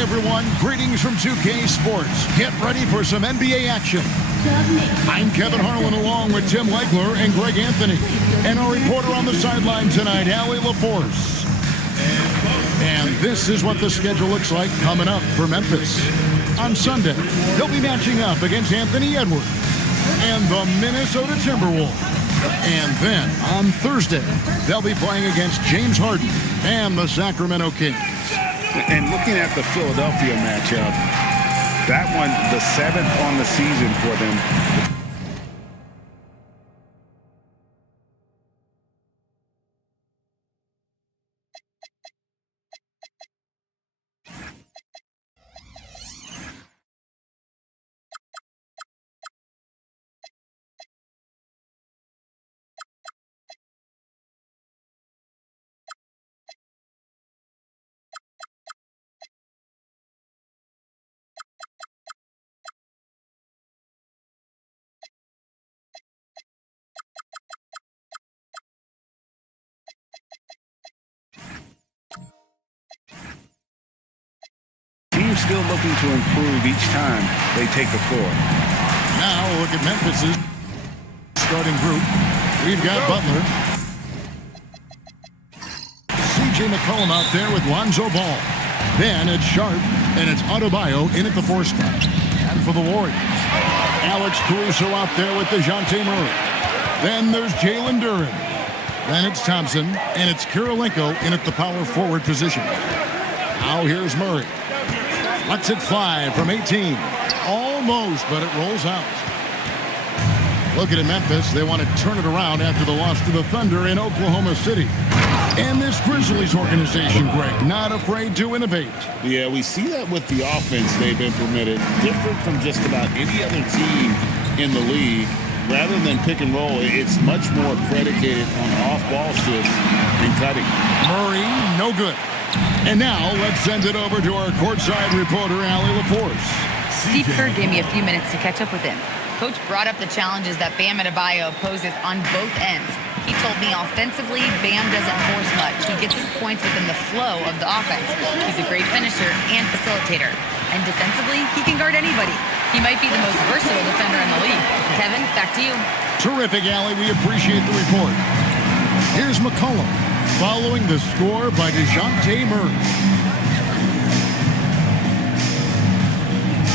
everyone, greetings from 2K Sports. Get ready for some NBA action. I'm Kevin Harlan along with Tim Legler and Greg Anthony. And our reporter on the sideline tonight, Allie LaForce. And this is what the schedule looks like coming up for Memphis. On Sunday, they'll be matching up against Anthony Edwards and the Minnesota Timberwolves. And then on Thursday, they'll be playing against James Harden and the Sacramento Kings. And looking at the Philadelphia matchup, that one, the 7th on the season for them. Still looking to improve each time they take the floor. Now look at Memphis's starting group. We've got Butler, C.J. McCollum out there with Lonzo Ball. Then it's Sharp and it's Adebayo in at the 4 spot. And for the Warriors, Alex Caruso out there with DeJounte Murray. Then there's Jalen Duren. Then it's Thompson and it's Kirilenko in at the power forward position. Now here's Murray. Lets it fly from 18. Almost, but it rolls out. Look at Memphis. They want to turn it around after the loss to the Thunder in Oklahoma City. And this Grizzlies organization, Greg, not afraid to innovate. Yeah, we see that with the offense they've implemented. Different from just about any other team in the league. Rather than pick and roll, it's much more predicated on off-ball shifts and cutting. Murray, no good. And now, let's send it over to our courtside reporter, Allie LaForce. Steve Kerr gave me a few minutes to catch up with him. Coach brought up the challenges that Bam Adebayo poses on both ends. He told me offensively, Bam doesn't force much. He gets his points within the flow of the offense. He's a great finisher and facilitator. And defensively, he can guard anybody. He might be the most versatile defender in the league. Kevin, back to you. Terrific, Allie. We appreciate the report. Here's McCollum, following the score by DeJounte Murray.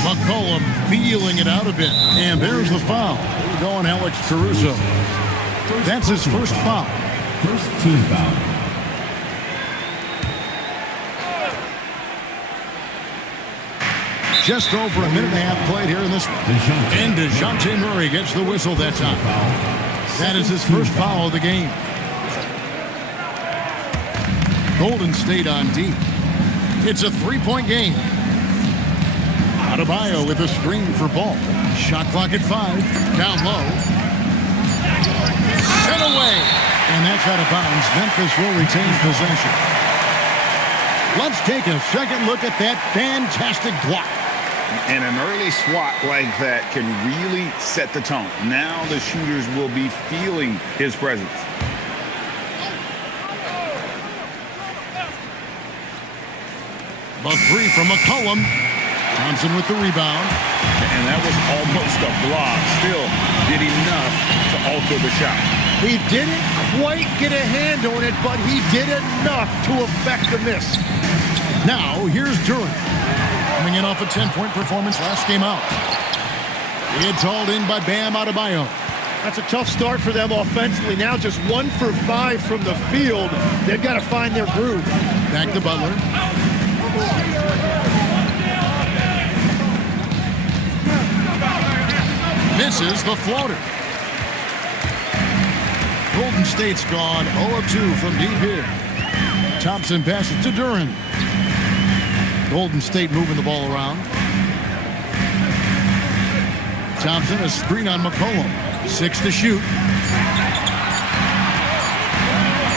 McCollum feeling it out a bit. And there's the foul. Going Alex Caruso. That's his first foul. First team foul. Just over a minute and a half played here in this one. And DeJounte Murray gets the whistle that time. That is his first foul of the game. Golden State on D. It's a 3-point game. Adebayo with a screen for Ball. Shot clock at 5. Down low. Sent away. And that's out of bounds. Memphis will retain possession. Let's take a second look at that fantastic block. And an early swat like that can really set the tone. Now the shooters will be feeling his presence. The 3 from McCollum. Thompson with the rebound. And that was almost a block. Still did enough to alter the shot. He didn't quite get a hand on it, but he did enough to affect the miss. Now, here's Duren. Coming in off a 10-point performance last game out. It's hauled in by Bam Adebayo. That's a tough start for them offensively. Now just 1 for 5 from the field. They've got to find their groove. Back to Butler. Misses the floater. Golden State's gone 0 of 2 from deep here. Thompson passes to Duren. Golden State moving the ball around. Thompson, a screen on McCollum. 6 to shoot.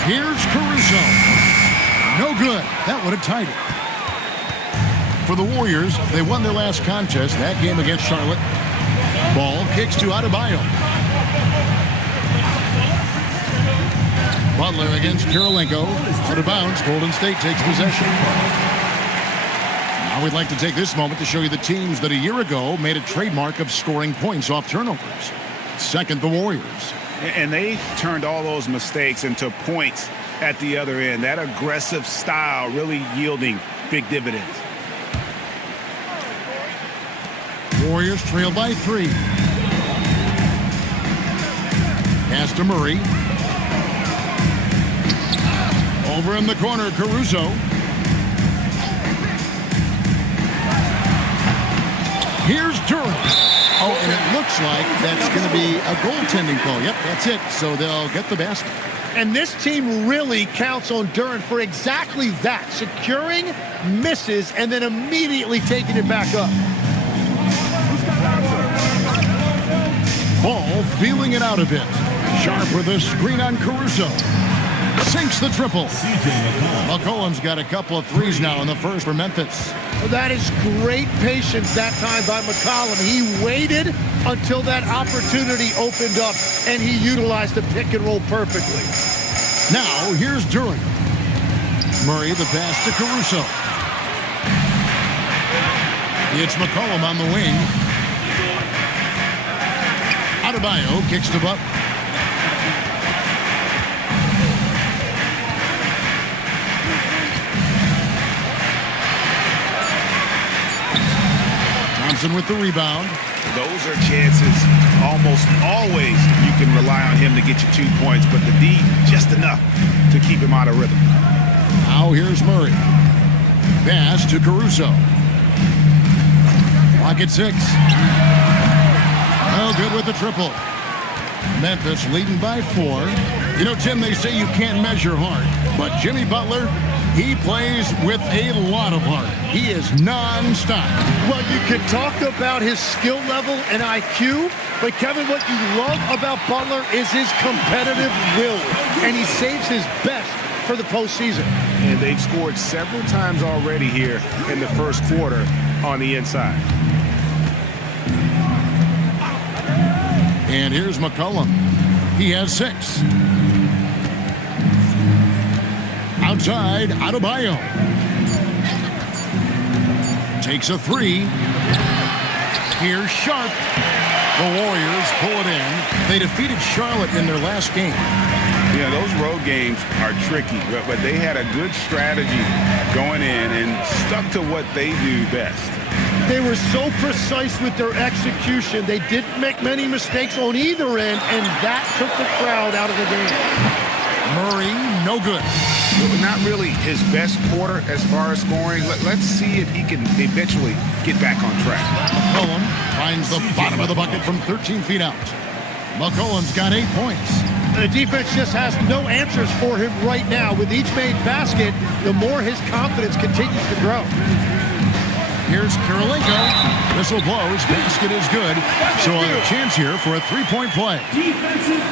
Here's Caruso. No good. That would have tied it. For the Warriors, they won their last contest, that game against Charlotte. Ball kicks to Adebayo. Butler against Kirilenko. Out of bounds. Golden State takes possession. Now we'd like to take this moment to show you the teams that a year ago made a trademark of scoring points off turnovers. Second, the Warriors. And they turned all those mistakes into points at the other end. That aggressive style really yielding big dividends. Warriors trail by 3. Pass to Murray. Over in the corner, Caruso. Here's Durant. Oh, and it looks like that's going to be a goaltending call. Yep, that's it. So they'll get the basket. And this team really counts on Durant for exactly that. Securing, misses, and then immediately taking it back up. Ball feeling it out a bit. Sharp with a screen on Caruso. Sinks the triple. McCollum's got a couple of threes now in the first for Memphis. Well, that is great patience that time by McCollum. He waited until that opportunity opened up, and he utilized the pick and roll perfectly. Now, here's Durant. Murray, the pass to Caruso. It's McCollum on the wing. Adebayo kicks to Butler. Thompson with the rebound. Those are chances almost always you can rely on him to get you 2 points, but the D just enough to keep him out of rhythm. Now here's Murray. Pass to Caruso. Clock at 6. Oh, good with the triple. Memphis leading by 4. You know, Tim, they say you can't measure heart, but Jimmy Butler, he plays with a lot of heart. He is non-stop. Well, you can talk about his skill level and IQ, but Kevin, what you love about Butler is his competitive will, and he saves his best for the postseason. And they've scored several times already here in the first quarter on the inside. And here's McCollum. He has 6. Outside, Adebayo. Takes a 3. Here's Sharp. The Warriors pull it in. They defeated Charlotte in their last game. Yeah, those road games are tricky, but they had a good strategy going in and stuck to what they do best. They were so precise with their execution. They didn't make many mistakes on either end, and that took the crowd out of the game. Murray, no good. Not really his best quarter as far as scoring. Let's see if he can eventually get back on track. McCollum finds the bottom of the bucket from 13 feet out. McCollum's got 8 points. The defense just has no answers for him right now. With each made basket, the more his confidence continues to grow. Here's Karolinko. Whistle blows. Basket is good. So a chance here for a 3-point play.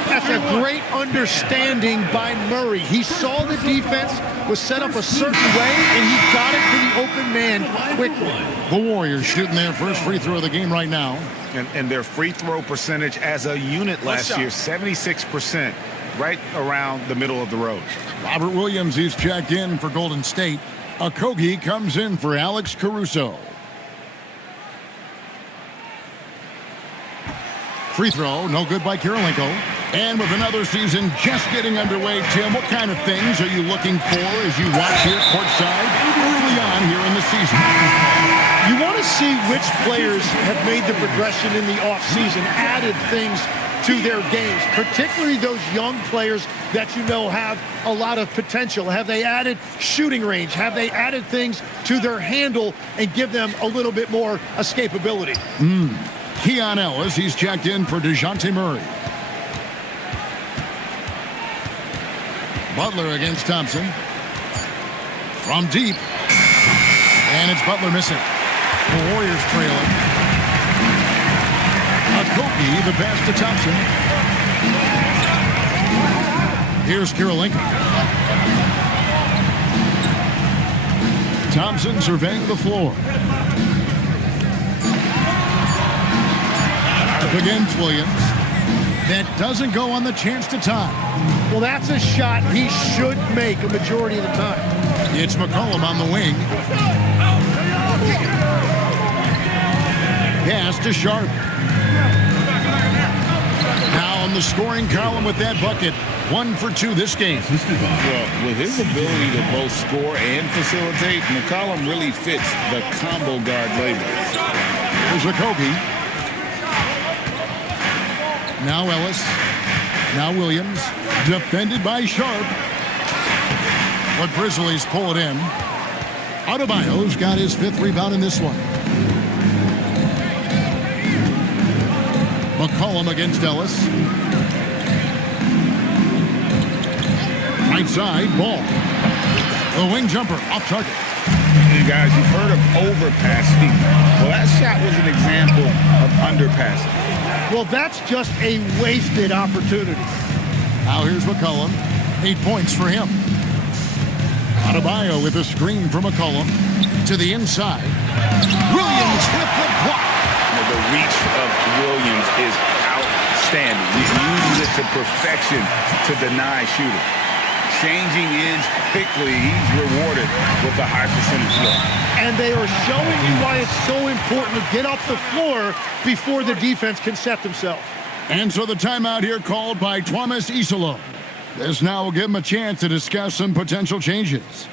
That's a great understanding by Murray. He saw the defense was set up a certain way, and he got it to the open man quickly. The Warriors shooting their first free throw of the game right now. And their free throw percentage as a unit last year, 76%, right around the middle of the road. Robert Williams, he's checked in for Golden State. Okogie comes in for Alex Caruso. Free throw, no good by Karolinko. And with another season just getting underway, Tim, what kind of things are you looking for as you watch here courtside early on here in the season? You want to see which players have made the progression in the offseason, added things to their games, particularly those young players that you know have a lot of potential. Have they added shooting range? Have they added things to their handle and give them a little bit more escapability? Keon Ellis, he's checked in for DeJounte Murray. Butler against Thompson. From deep. And it's Butler missing. The Warriors trailing. Okogie, the pass to Thompson. Here's Karolinko. Thompson surveying the floor. Up against Williams. That doesn't go on the chance to tie. Well, that's a shot he should make a majority of the time. It's McCollum on the wing. pass to Sharp. Now on the scoring column with that bucket. 1 for 2 this game. Well, with his ability to both score and facilitate, McCollum really fits the combo guard label. Here's Okogie. Now Ellis. Now Williams. Defended by Sharp. The Grizzlies pull it in. Adebayo's got his 5th rebound in this one. McCollum against Ellis. Right side, Ball. The wing jumper off target. And guys, you've heard of overpassing. Well, that shot was an example of underpassing. Well, that's just a wasted opportunity. Now here's McCollum. 8 points for him. Adebayo with a screen from McCollum. To the inside. Williams with the block. The reach of Williams is outstanding. He uses it to perfection to deny shooting. Changing ends quickly, he's rewarded with a high percentage look. And they are showing you why it's so important to get off the floor before the defense can set themselves. And so the timeout here called by Thomas Isolo. This now will give him a chance to discuss some potential changes.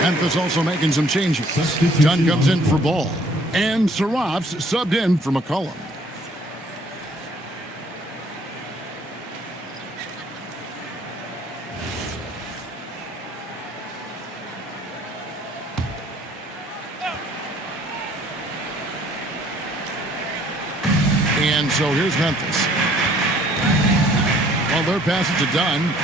Memphis also making some changes. Dunn comes in for Ball. And Saraf's subbed in for McCollum. And so here's Memphis. Well, their pass it to Dunn.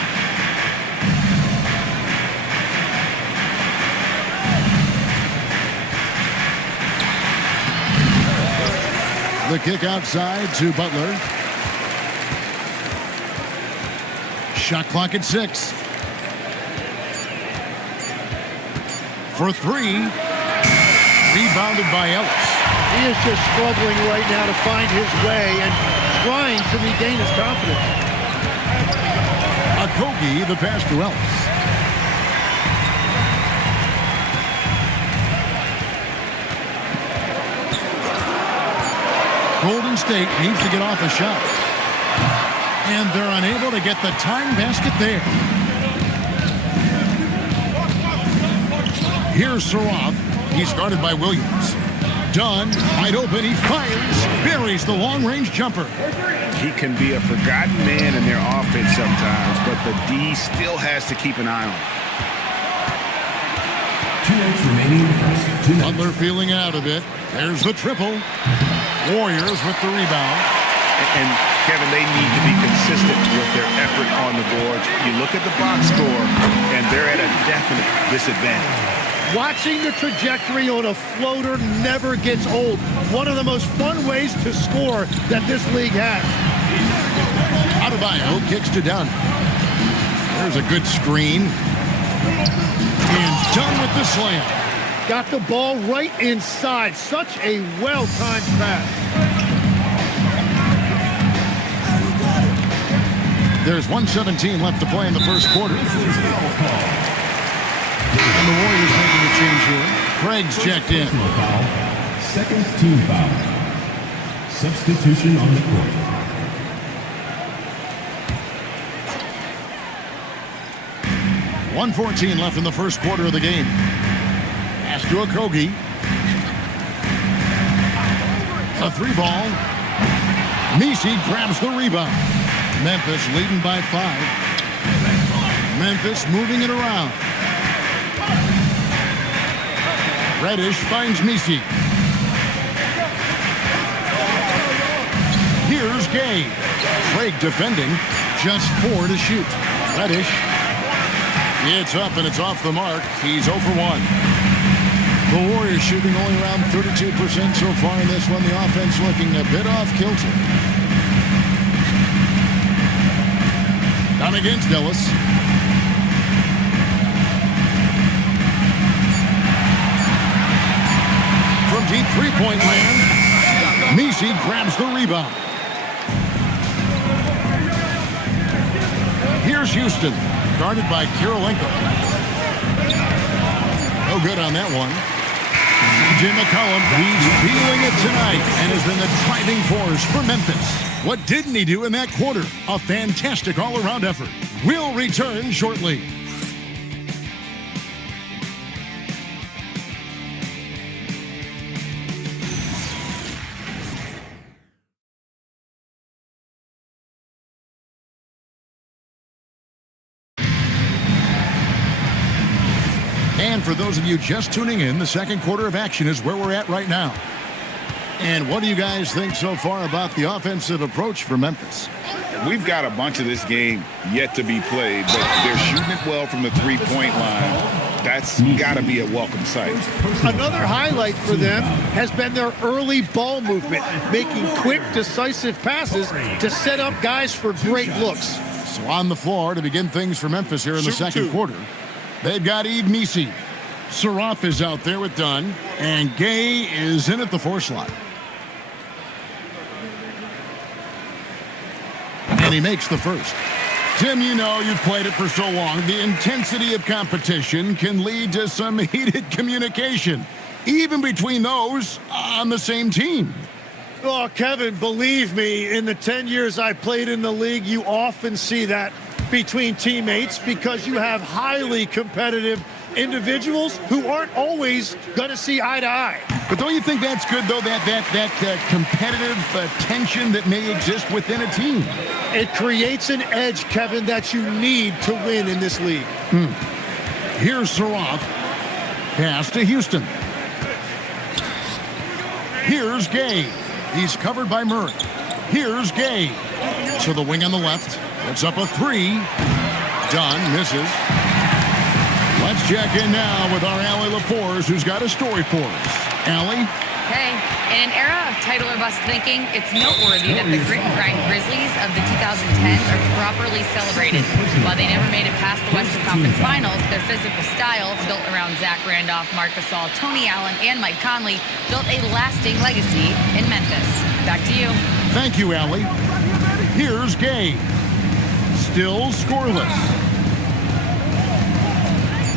The kick outside to Butler. Shot clock at 6. For 3. Rebounded by Ellis. He is just struggling right now to find his way and trying to regain his confidence. Okogie, the pass to Ellis. Golden State needs to get off a shot. And they're unable to get the tying basket there. Here's Saraf. He's guarded by Williams. Dunn, wide open, he fires, buries the long-range jumper. He can be a forgotten man in their offense sometimes, but the D still has to keep an eye on him. 2 minutes remaining in the first. Butler feeling out a bit. There's the triple. Warriors with the rebound. And Kevin, they need to be consistent with their effort on the boards. You look at the box score, and they're at a definite disadvantage. Watching the trajectory on a floater never gets old. One of the most fun ways to score that this league has. Adebayo kicks to Dunn. There's a good screen. And Dunn with the slam. Got the ball right inside. Such a well-timed pass. There's 1:17 left to play in the first quarter. And the Warriors making a change here. Craig's checked in. Second team foul. Substitution on the court. 1:14 left in the first quarter of the game. Pass to Okogie. A 3-ball. Messi grabs the rebound. Memphis leading by 5. Memphis moving it around. Reddish finds Messi. Here's Gay. Craig defending. Just 4 to shoot. Reddish. It's up and it's off the mark. He's 0 for 1. The Warriors shooting only around 32% so far in this one. The offense looking a bit off kilter. Down against Ellis. From deep three-point land, Messi grabs the rebound. Here's Houston, guarded by Kirilenko. No good on that one. CJ McCollum, he's feeling it tonight and has been the driving force for Memphis. What didn't he do in that quarter? A fantastic all-around effort. We'll return shortly. And for those of you just tuning in, the second quarter of action is where we're at right now. And what do you guys think so far about the offensive approach for Memphis? We've got a bunch of this game yet to be played, but they're shooting it well from the three-point line. That's got to be a welcome sight. Another highlight for them has been their early ball movement, making quick, decisive passes to set up guys for great looks. So on the floor to begin things for Memphis here in the second quarter, they've got Yves Messi. Saroff is out there with Dunn, and Gay is in at the 4 slot. And he makes the first. Tim, you know you've played it for so long. The intensity of competition can lead to some heated communication, even between those on the same team. Oh, Kevin, believe me, in the 10 years I played in the league, you often see that between teammates because you have highly competitive individuals who aren't always going to see eye to eye. But don't you think that's good, though, that competitive tension that may exist within a team? It creates an edge, Kevin, that you need to win in this league. Here's Saroff. Pass to Houston. Here's Gay. He's covered by Murray. Here's Gay. To the wing on the left. Puts up a 3. Dunn misses. Let's check in now with our Allie LaForce, who's got a story for us. Allie? Hey, in an era of title or bust thinking, it's noteworthy that the grit and grind Grizzlies of the 2010s are properly celebrated. While they never made it past the Western Conference Finals, their physical style, built around Zach Randolph, Marc Gasol, Tony Allen, and Mike Conley, built a lasting legacy in Memphis. Back to you. Thank you, Allie. Here's Gay. Still scoreless.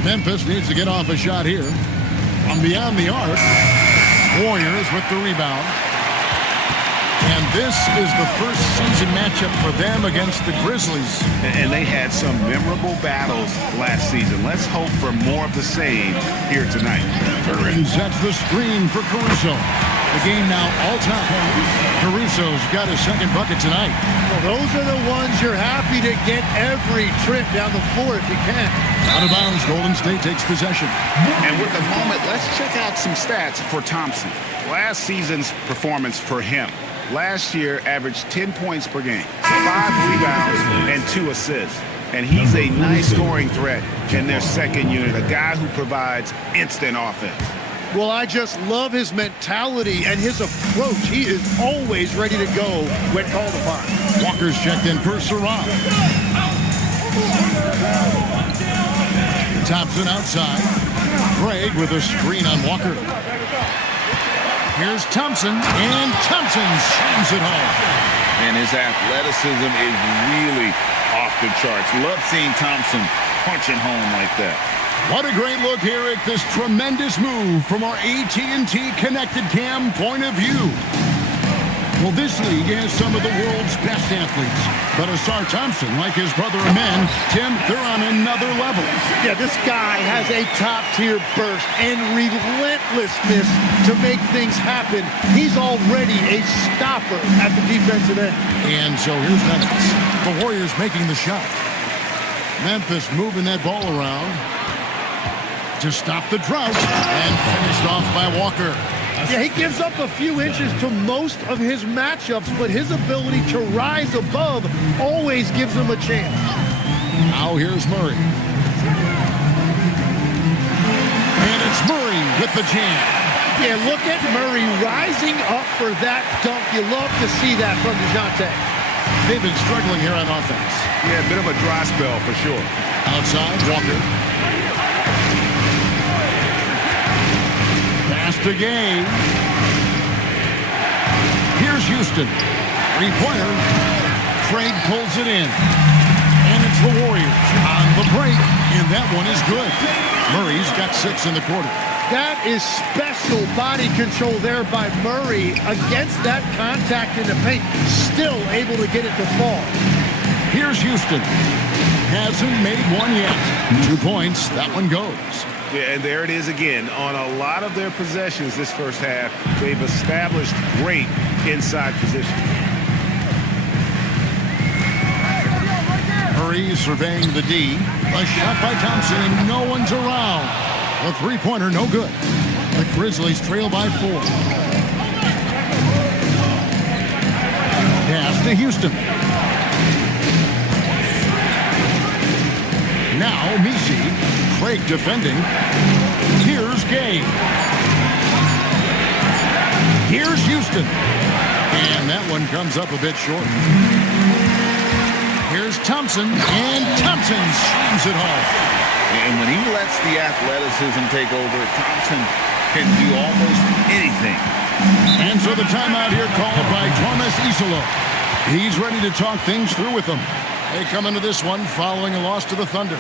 Memphis needs to get off a shot here. From beyond the arc, Warriors with the rebound. And this is the first season matchup for them against the Grizzlies. And they had some memorable battles last season. Let's hope for more of the same here tonight. Curran sets the screen for Caruso. The game now all-time. Caruso's got his second bucket tonight. Well, those are the ones you're happy to get every trip down the floor if you can. Out of bounds, Golden State takes possession. And with the moment, let's check out some stats for Thompson. Last season's performance for him. Last year, averaged 10 points per game, 5 rebounds, and 2 assists. And he's a nice scoring threat in their second unit, a guy who provides instant offense. Well, I just love his mentality and his approach. He is always ready to go when called upon. Walker's checked in for Saroff. Thompson outside. Craig with a screen on Walker. Here's Thompson, and Thompson slams it home. And his athleticism is really off the charts. Love seeing Thompson punching home like that. What a great look here at this tremendous move from our AT&T Connected Cam point of view. Well, this league has some of the world's best athletes. But Asar Thompson, like his brother and men, Tim, they're on another level. Yeah, this guy has a top-tier burst and relentlessness to make things happen. He's already a stopper at the defensive end. And so here's Memphis. The Warriors making the shot. Memphis moving that ball around to stop the drought, and finished off by Walker. Yeah, he gives up a few inches to most of his matchups, but his ability to rise above always gives him a chance. Now here's Murray. And it's Murray with the jam. Yeah, look at Murray rising up for that dunk. You love to see that from DeJounte. They've been struggling here on offense. Yeah, a bit of a dry spell for sure. Outside, Walker. Pass to Gay. Here's Houston. Three-pointer. Craig pulls it in. And it's the Warriors on the break. And that one is good. Murray's got 6 in the quarter. That is special body control there by Murray against that contact in the paint. Still able to get it to fall. Here's Houston. Hasn't made one yet. 2 points. That one goes. Yeah, and there it is again. On a lot of their possessions this first half, they've established great inside position. Murray surveying the D. A shot by Thompson, and no one's around. A three-pointer, no good. The Grizzlies trail by 4. Pass to Houston. Now Misi. Craig defending. Here's Gay. Here's Houston. And that one comes up a bit short. Here's Thompson, and Thompson slams it home. And when he lets the athleticism take over, Thompson can do almost anything. And so the timeout here called by Thomas Isolo. He's ready to talk things through with them. They come into this one following a loss to the Thunder.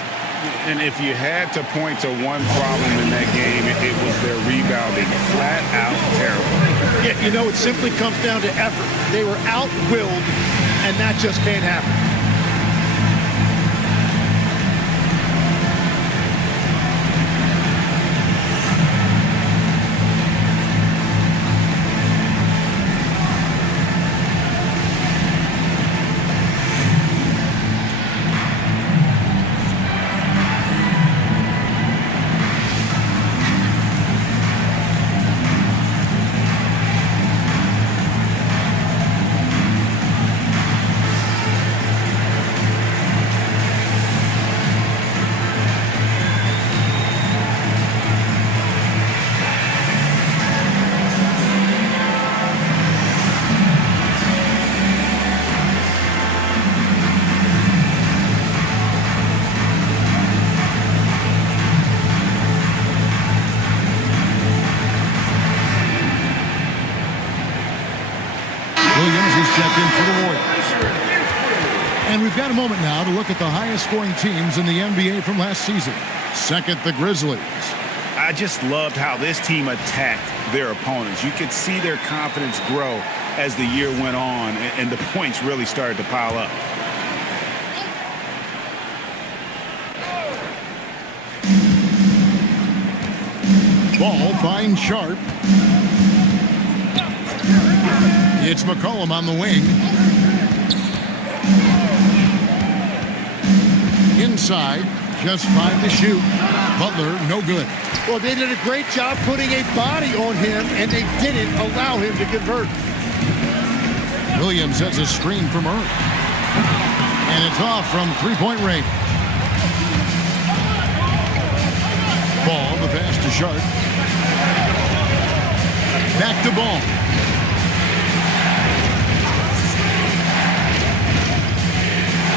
And if you had to point to one problem in that game, it was their rebounding. Flat out terrible. Yeah, you know, it simply comes down to effort. They were out-willed, and that just can't happen. Checked in for the Warriors. And we've got a moment now to look at the highest scoring teams in the NBA from last season. Second, the Grizzlies. I just loved how this team attacked their opponents. You could see their confidence grow as the year went on, and the points really started to pile up. Ball finds Sharp. It's McCollum on the wing. Inside, just 5 to shoot. Butler, no good. Well, they did a great job putting a body on him, and they didn't allow him to convert. Williams has a screen from Murray. And it's off from three-point range. Ball, the pass to Sharp. Back to Ball.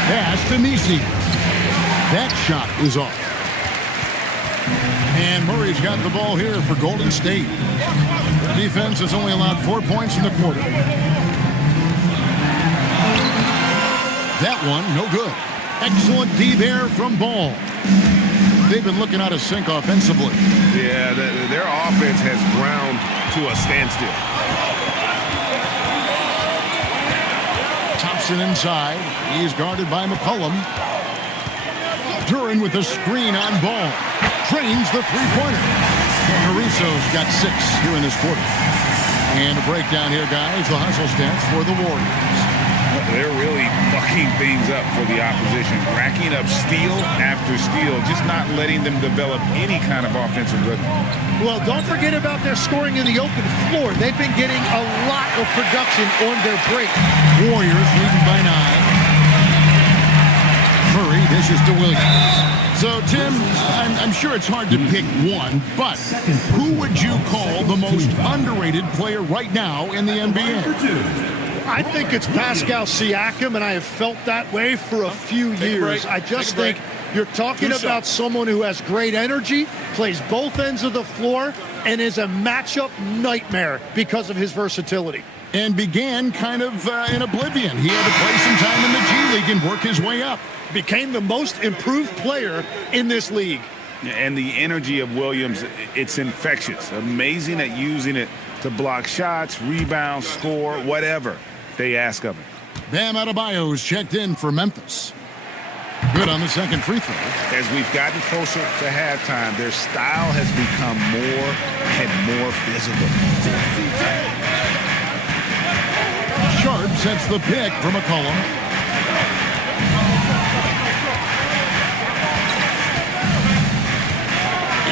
Pass to Misi. That shot is off. And Murray's got the ball here for Golden State. Their defense has only allowed 4 points in the quarter. That one, no good. Excellent D there from Ball. They've been looking out of sync offensively. Yeah, their offense has ground to a standstill. Gibson inside. He's guarded by McCollum. Duran with a screen on ball. Drains the three-pointer. Caruso's got 6 here in this quarter. And a breakdown here, guys. The hustle stats for the Warriors. They're really mucking things up for the opposition, racking up steal after steal, just not letting them develop any kind of offensive rhythm. Well, don't forget about their scoring in the open floor. They've been getting a lot of production on their break. Warriors leading by 9. Murray dishes to Williams. So, Tim, I'm sure it's hard to pick one, but who would you call the most underrated player right now in the NBA? I think it's Pascal Siakam, and I have felt that way for a few years. I just think you're talking about someone who has great energy, plays both ends of the floor, and is a matchup nightmare because of his versatility. And began kind of in oblivion. He had to play some time in the G League and work his way up. Became the most improved player in this league. And the energy of Williams, it's infectious. Amazing at using it to block shots, rebound, score, whatever they ask of him. Bam Adebayo's checked in for Memphis. Good on the second free throw. As we've gotten closer to halftime, their style has become more and more physical. Sharp sets the pick for McCollum.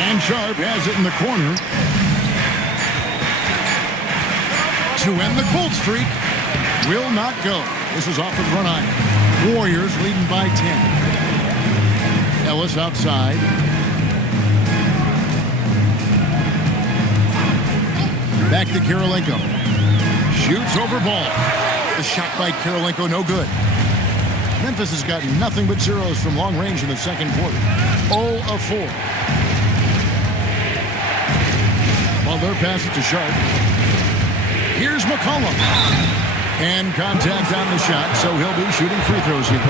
And Sharp has it in the corner. To end the cold streak. Will not go. This is off the front iron. Warriors leading by 10. Ellis outside. Back to Kirilenko. Shoots over ball. The shot by Kirilenko, no good. Memphis has got nothing but zeros from long range in the second quarter. 0 of 4. Well, their pass it to Sharp. Here's McCollum. And contact on the shot, so he'll be shooting free throws here.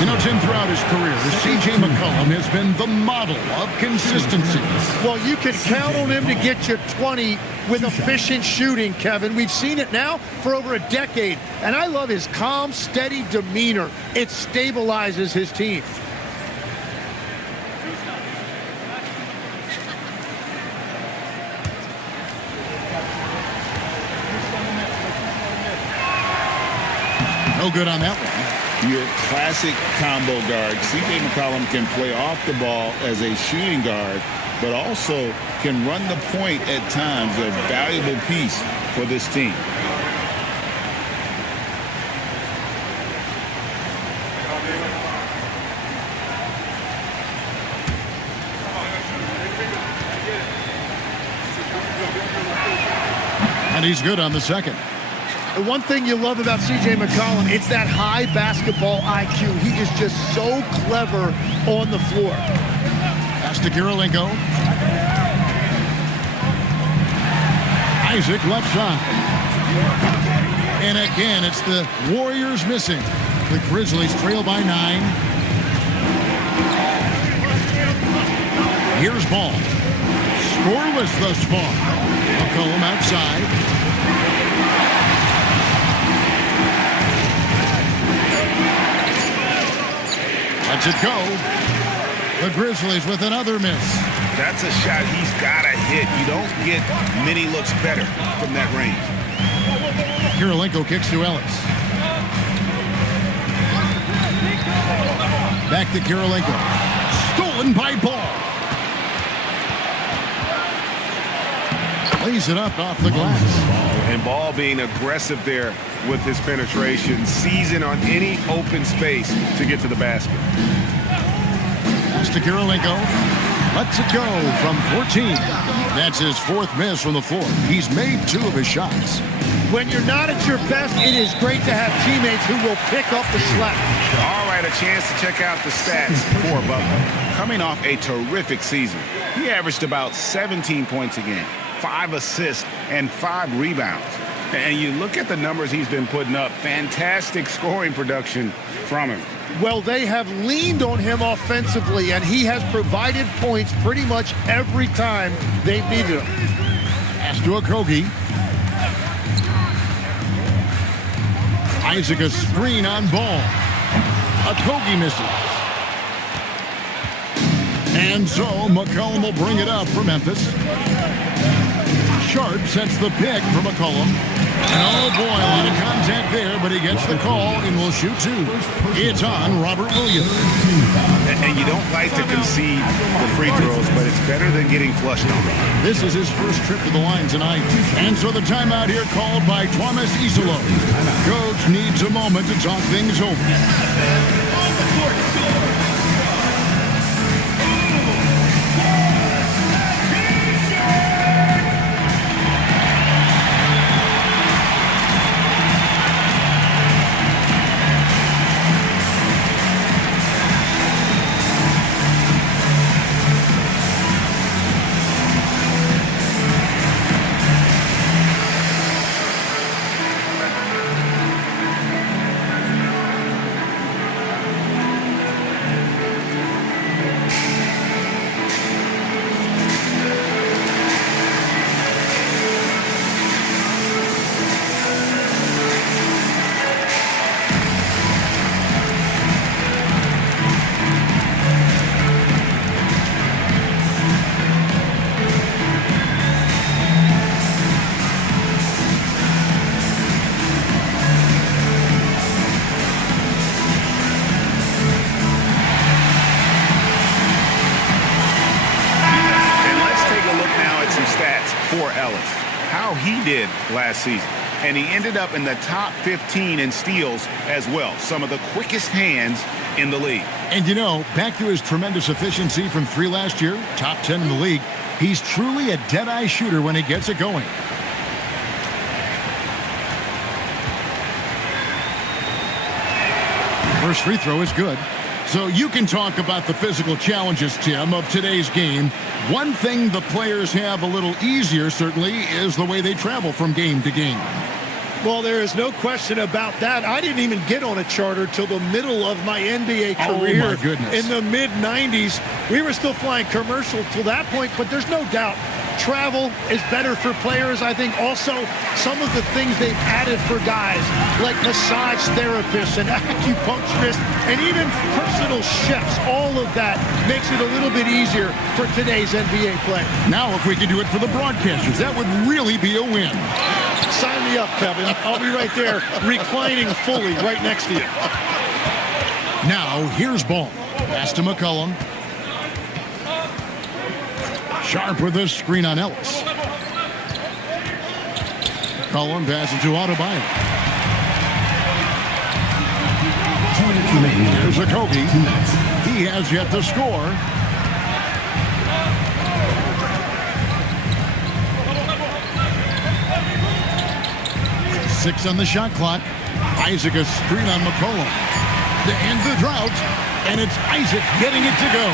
You know, Tim, throughout his career, C.J. McCollum has been the model of consistency. Well, you can count on him to get you 20 with efficient shooting, Kevin. We've seen it now for over a decade, and I love his calm, steady demeanor. It stabilizes his team. No good on that one. Your classic combo guard. C.J. McCollum can play off the ball as a shooting guard, but also can run the point at times, a valuable piece for this team. And he's good on the second. The one thing you love about C.J. McCollum, it's that high basketball IQ. He is just so clever on the floor. Pass to Kirilenko. Isaac left side. And again, it's the Warriors missing. The Grizzlies trail by 9. Here's ball. Scoreless thus far. McCollum outside. Lets it go. The Grizzlies with another miss. That's a shot he's got to hit. You don't get many looks better from that range. Kirilenko kicks to Ellis. Back to Kirilenko. Stolen by Ball. Lays it up off the glass. And Ball being aggressive there with his penetration, seizing on any open space to get to the basket. Pass to Kirilenko. Lets it go from 14. That's his 4th miss from the floor. He's made 2 of his shots. When you're not at your best, it is great to have teammates who will pick up the slack. All right, a chance to check out the stats for Butler. Coming off a terrific season, he averaged about 17 points a game, 5 assists, and 5 rebounds. And you look at the numbers he's been putting up, fantastic scoring production from him. Well, they have leaned on him offensively, and he has provided points pretty much every time they've needed him. Pass to Okogie. Isaac a screen on ball. Okogie misses. And so McCollum will bring it up for Memphis. Sharp sets the pick for McCollum. Oh boy, a lot of contact there, but he gets the call and will shoot two. It's on Robert Williams. And you don't like to concede the free throws, but it's better than getting flushed on. This is his first trip to the line tonight. And so the timeout here called by Thomas Isolo. Coach needs a moment to talk things over. How he did last season. And he ended up in the top 15 in steals as well. Some of the quickest hands in the league. And you know, back to his tremendous efficiency from three last year, top 10 in the league, he's truly a dead-eye shooter when he gets it going. First free throw is good. So you can talk about the physical challenges, Tim, of today's game. One thing the players have a little easier, certainly, is the way they travel from game to game. Well, there is no question about that. I didn't even get on a charter till the middle of my NBA career. Oh, my goodness. In the mid-90s. We were still flying commercial till that point, but there's no doubt travel is better for players. I think also some of the things they've added for guys, like massage therapists and acupuncturists and even personal chefs, all of that makes it a little bit easier for today's NBA play. Now, if we could do it for the broadcasters, that would really be a win. Sign me up, Kevin. I'll be right there reclining fully right next to you. Now, here's ball. Pass to McCollum. Sharp with a screen on Ellis. McCollum passes to Adebayo. Here's Okogie. He has yet to score. Six on the shot clock. Isaac a screen on McCollum. To end the drought, and it's Isaac getting it to go.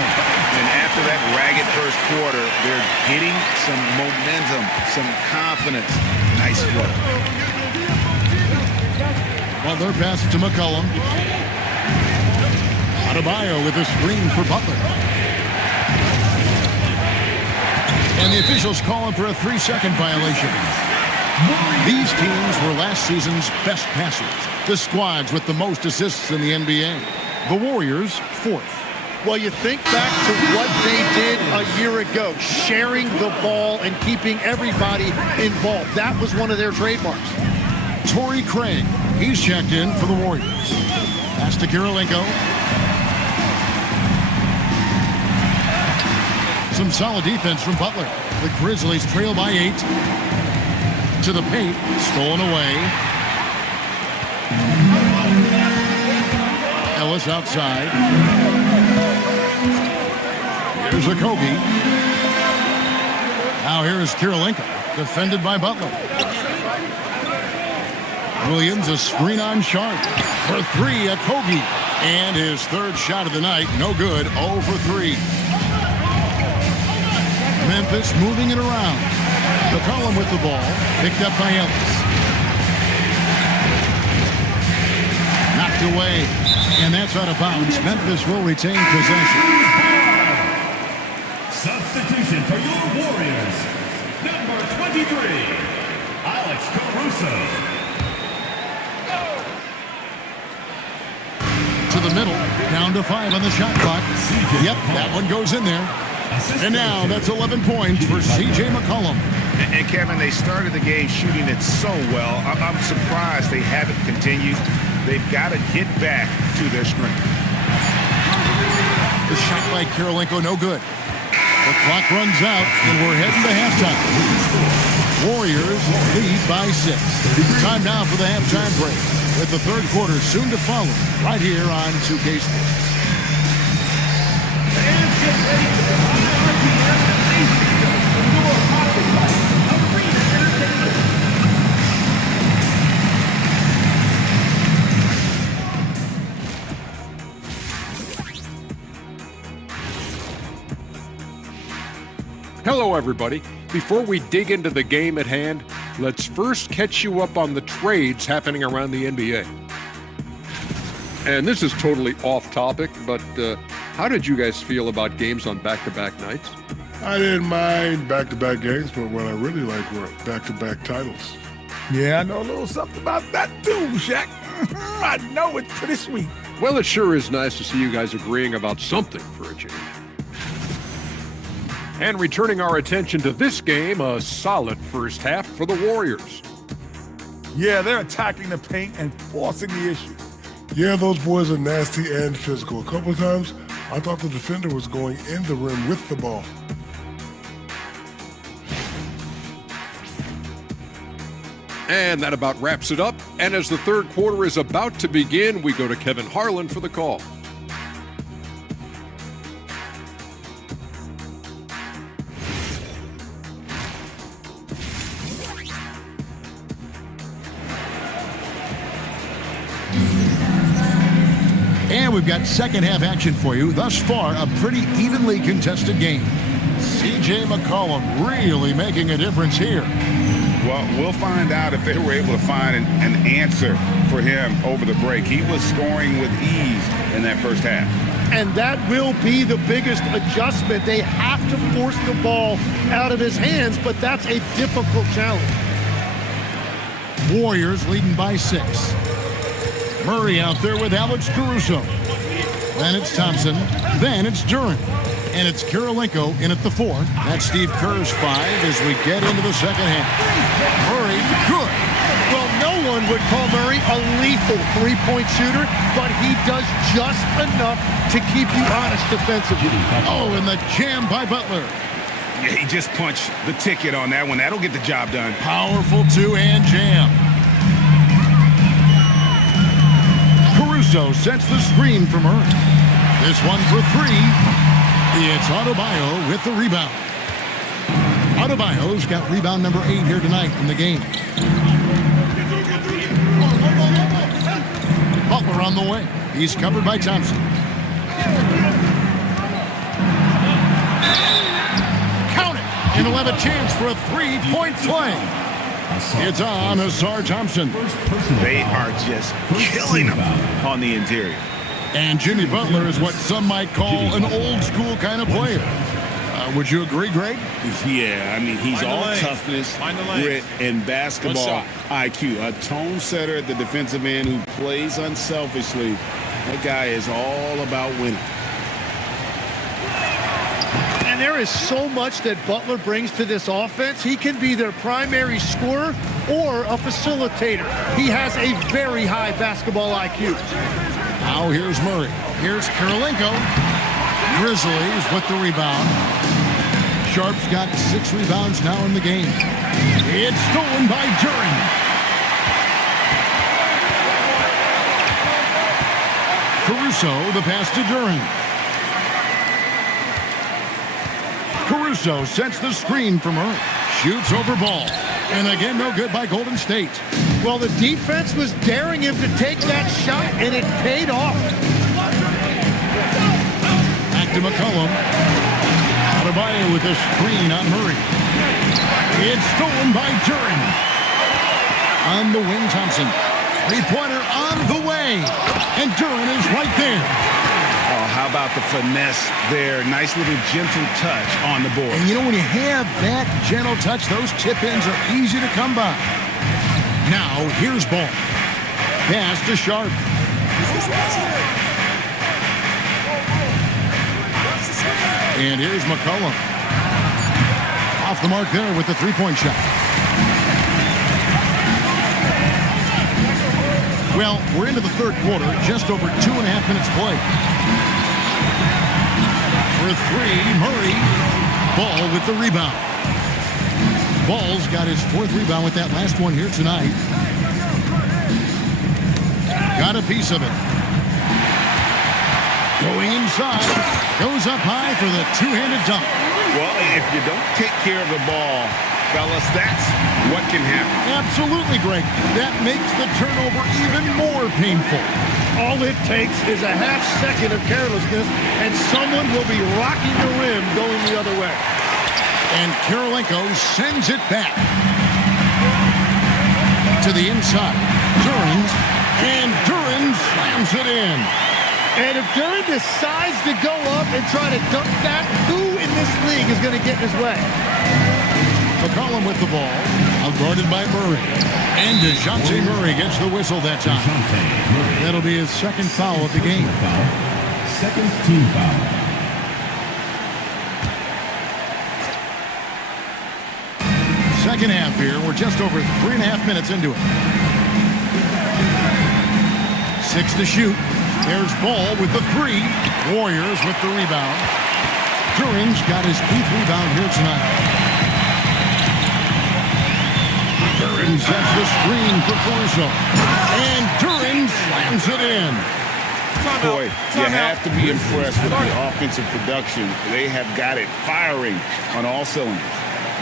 And after that ragged first quarter, they're getting some momentum, some confidence. Nice flow. Butler passes to McCollum. Adebayo with a screen for Butler. And the officials calling for a 3-second violation. These teams were last season's best passers. The squads with the most assists in the NBA. The Warriors, fourth. Well, you think back to what they did a year ago, sharing the ball and keeping everybody involved. That was one of their trademarks. Torrey Craig, he's checked in for the Warriors. Pass to Kirilenko. Some solid defense from Butler. The Grizzlies trail by 8. To the paint, stolen away. Ellis outside. Here's Okogie. Now here is Kirilenko, defended by Butler. Williams, a screen on Sharp. For 3, Okogie. And his third shot of the night, no good, 0 for 3. Memphis moving it around. McCollum with the ball, picked up by Ellis. Knocked away, and that's out of bounds. Memphis will retain possession. Substitution for your Warriors, number 23, Alex Caruso. to the middle. Down to 5 on the shot clock. Yep, that one goes in there. And now that's 11 points for C.J. McCollum. And Kevin, they started the game shooting it so well. I'm surprised they haven't continued. They've got to get back to their strength. The shot by Karolinko, no good. The clock runs out, and we're heading to halftime. Warriors lead by 6. Time now for the halftime break, with the third quarter soon to follow, right here on 2K Sports. Hello, everybody. Before we dig into the game at hand, let's first catch you up on the trades happening around the NBA. And this is totally off topic, but how did you guys feel about games on back-to-back nights? I didn't mind back-to-back games, but what I really like were back-to-back titles. Yeah, I know a little something about that too, Shaq. I know it's pretty sweet. Well, it sure is nice to see you guys agreeing about something for a change. And returning our attention to this game, a solid first half for the Warriors. Yeah, they're attacking the paint and forcing the issue. Yeah, those boys are nasty and physical. A couple of times, I thought the defender was going in the rim with the ball. And that about wraps it up. And as the third quarter is about to begin, we go to Kevin Harlan for the call. And we've got second half action for you. Thus far, a pretty evenly contested game. C.J. McCollum really making a difference here. Well, we'll find out if they were able to find an answer for him over the break. He was scoring with ease in that first half. And that will be the biggest adjustment. They have to force the ball out of his hands, but that's a difficult challenge. Warriors leading by 6. Murray out there with Alex Caruso. Then it's Thompson. Then it's Duren. And it's Karolinko in at the 4. That's Steve Kerr's 5 as we get into the second half. Murray, good. Well, no one would call Murray a lethal three-point shooter, but he does just enough to keep you honest defensively. Oh, and the jam by Butler. Yeah, he just punched the ticket on that one. That'll get the job done. Powerful two-hand jam. Caruso sets the screen for Murray. This one for 3. It's Adebayo with the rebound. Adebayo's got rebound number 8 here tonight in the game. Butler on the way. He's covered by Thompson. Count it! And he'll have a chance for a 3-point play. It's on Asar Thompson. They are just killing him on the interior. And Jimmy Butler is what some might call an old-school kind of player. Would you agree, Greg? Yeah, I mean, he's all toughness, grit, and basketball IQ. A tone setter at the defensive end who plays unselfishly. That guy is all about winning. And there is so much that Butler brings to this offense. He can be their primary scorer or a facilitator. He has a very high basketball IQ. Now here's Murray. Here's Karolinko. Grizzlies with the rebound. Sharp's got 6 rebounds now in the game. It's stolen by Duren. Caruso, the pass to Duren. Caruso sets the screen for Murray. Shoots over ball. And again, no good by Golden State. Well, the defense was daring him to take that shot, and it paid off. Back to McCollum. Adebayo with the screen on Murray. It's stolen by Duren. On the wing, Thompson. Three-pointer on the way. And Duren is right there. Oh, how about the finesse there? Nice little gentle touch on the board. And you know, when you have that gentle touch, those tip-ins are easy to come by. Now, here's ball. Pass to Sharp. And here's McCollum. Off the mark there with the three-point shot. Well, we're into the third quarter, just over 2.5 minutes played. For three, Murray. Ball with the rebound. Ball's got his fourth rebound with that last one here tonight. Got a piece of it. Going inside. Goes up high for the two-handed dunk. Well, if you don't take care of the ball, fellas, that's what can happen. Absolutely, Greg. That makes the turnover even more painful. All it takes is a half second of carelessness, and someone will be rocking the rim going the other way. And Kirilenko sends it back to the inside. Duran slams it in. And if Duran decides to go up and try to dunk that, who in this league is going to get in his way? McCollum with the ball, guarded by Murray. And DeJounte Murray gets the whistle that time. That'll be his second foul of the game. Second team foul. Second half here. We're just over 3.5 minutes into it. 6 to shoot. There's Ball with the three. Warriors with the rebound. Duran's got his 8th rebound here tonight. Duran sets the screen for Caruso. And Duran slams it in. Boy, you have to be impressed with the offensive production. They have got it firing on all cylinders.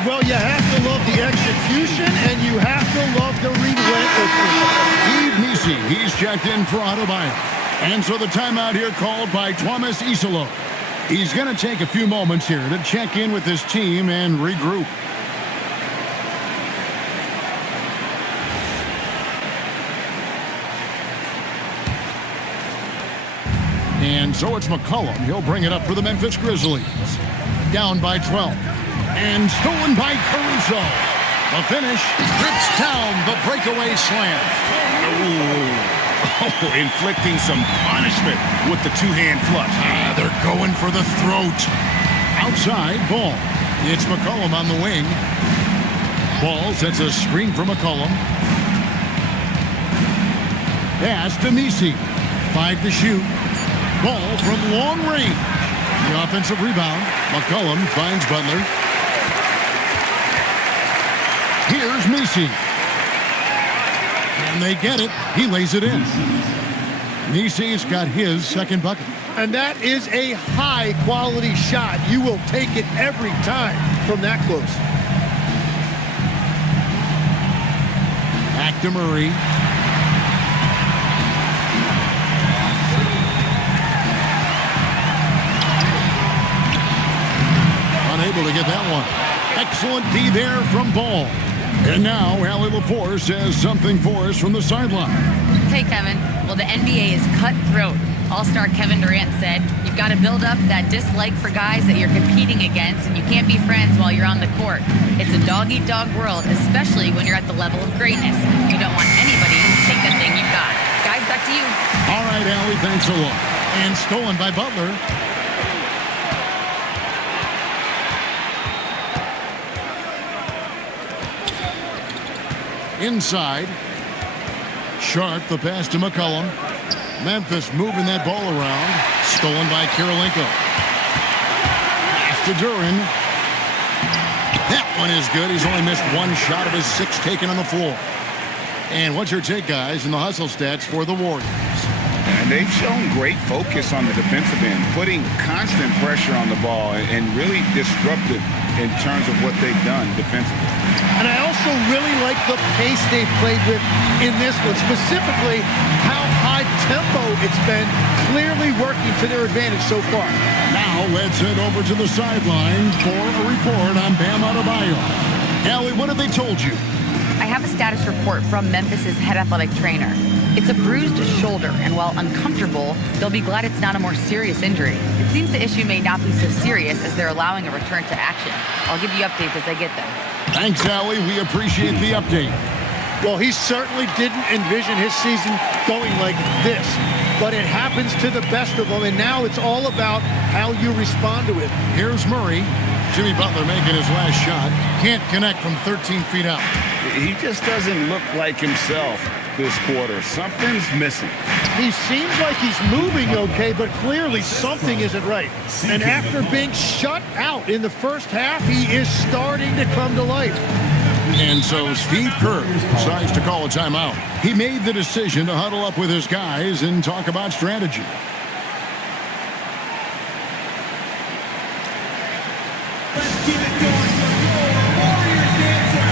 Well, you have to love the execution, and you have to love the relentlessness. Yves Missi, he's checked in for Adebayo. And so the timeout here called by Thomas Isolo. He's going to take a few moments here to check in with his team and regroup. And so it's McCollum. He'll bring it up for the Memphis Grizzlies. Down by 12. And stolen by Caruso. The finish rips down the breakaway slam. Oh, inflicting some punishment with the two-hand flush. They're going for the throat. Outside, Ball. It's McCollum on the wing. Ball sets a screen for McCollum. Pass to Missi. 5 to shoot. Ball from long range. The offensive rebound. McCollum finds Butler. Here's Missi. And they get it. He lays it in. Missi's got his second bucket. And that is a high-quality shot. You will take it every time from that close. Back to Murray. Unable to get that one. Excellent D there from Ball. And now, Allie LaForce says something for us from the sideline. Hey, Kevin. Well, the NBA is cutthroat. All-star Kevin Durant said, you've got to build up that dislike for guys that you're competing against, and you can't be friends while you're on the court. It's a dog-eat-dog world, especially when you're at the level of greatness. You don't want anybody to take the thing you've got. Guys, back to you. All right, Allie, thanks a lot. And stolen by Butler. Inside. Sharp, the pass to McCollum. Memphis moving that ball around. Stolen by Kirilenko. Pass to Duran. That one is good. He's only missed one shot of his 6 taken on the floor. And what's your take, guys, in the hustle stats for the Warriors? And they've shown great focus on the defensive end, putting constant pressure on the ball and really disruptive in terms of what they've done defensively. And I also really like the pace they've played with in this one, specifically how high tempo it's been, clearly working to their advantage so far. Now let's head over to the sideline for a report on Bam Adebayo. Allie, what have they told you? I have a status report from Memphis's head athletic trainer. It's a bruised shoulder, and while uncomfortable, they'll be glad it's not a more serious injury. It seems the issue may not be so serious as they're allowing a return to action. I'll give you updates as I get them. Thanks, Allie. We appreciate the update. Well, he certainly didn't envision his season going like this. but it happens to the best of them, and now it's all about how you respond to it. Here's Murray. Jimmy Butler making his last shot. Can't connect from 13 feet out. He just doesn't look like himself this quarter. Something's missing. He seems like he's moving okay, but clearly something isn't right. And after being shut out in the first half, he is starting to come to life. And so Steve Kerr decides to call a timeout. He made the decision to huddle up with his guys and talk about strategy. Let's keep it going for the Warriors dancers.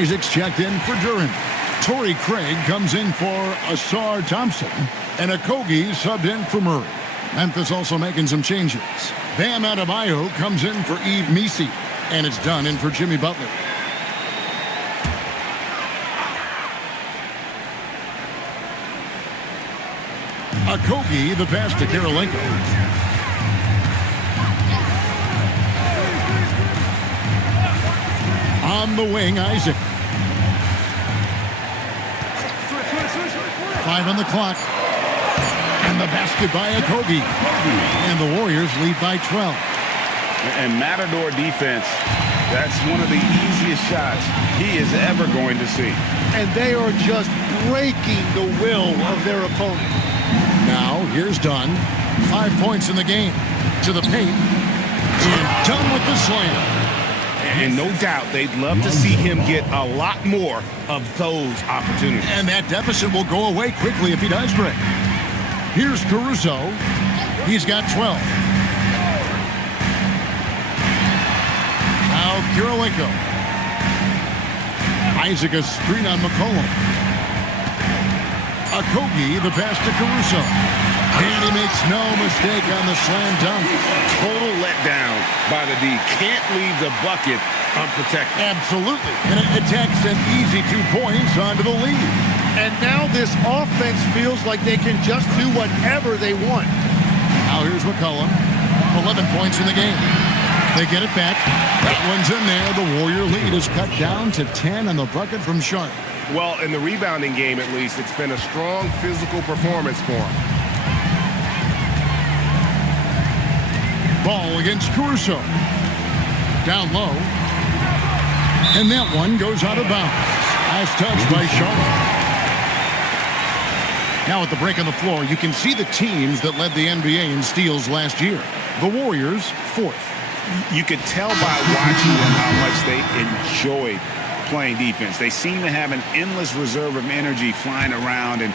Isaac's checked in for Durant. Torrey Craig comes in for Asar Thompson. And Okogie subbed in for Murray. Memphis also making some changes. Bam Adebayo comes in for Yves Missi. And it's done in for Jimmy Butler. Okogie, the pass to Karolinko. On the wing, Isaac. 5 on the clock. And the basket by Okogie. And the Warriors lead by 12. And Matador defense, that's one of the easiest shots he is ever going to see. And they are just breaking the will of their opponent. Now, here's Dunn. 5 points in the game. To the paint. And Dunn with the slam. And no doubt they'd love to see him get a lot more of those opportunities. And that deficit will go away quickly if he does, Greg. Here's Caruso. He's got 12. Now Karolinko. Isaac a screen on McCollum. Okogie, the pass to Caruso. And he makes no mistake on the slam dunk. Total letdown by the D. Can't leave the bucket unprotected. Absolutely. And it takes an easy 2 points onto the lead. And now this offense feels like they can just do whatever they want. Now here's McCollum. 11 points in the game. They get it back. That one's in there. The Warrior lead is cut down to 10 on the bucket from Sharp. Well, in the rebounding game, at least, it's been a strong physical performance for him. Ball against Caruso. Down low. And that one goes out of bounds. Last touch by Charlotte. Now at the break on the floor, you can see the teams that led the NBA in steals last year. The Warriors, 4th. You could tell by watching them how much they enjoyed playing defense. They seem to have an endless reserve of energy flying around and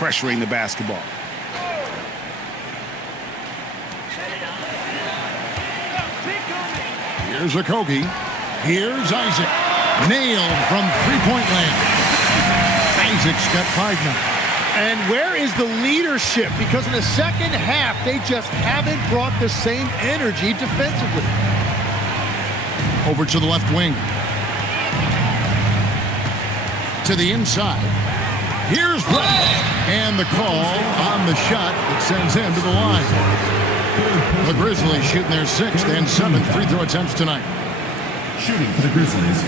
pressuring the basketball. Here's Okogie. Here's Isaac. Nailed from three-point land. Isaac's got 5 now. And where is the leadership? Because in the second half, they just haven't brought the same energy defensively. Over to the left wing. To the inside. Here's Reddish. And the call on the shot that sends him to the line. The Grizzlies shooting their 6th and 7th free throw attempts tonight. Shooting for the Grizzlies,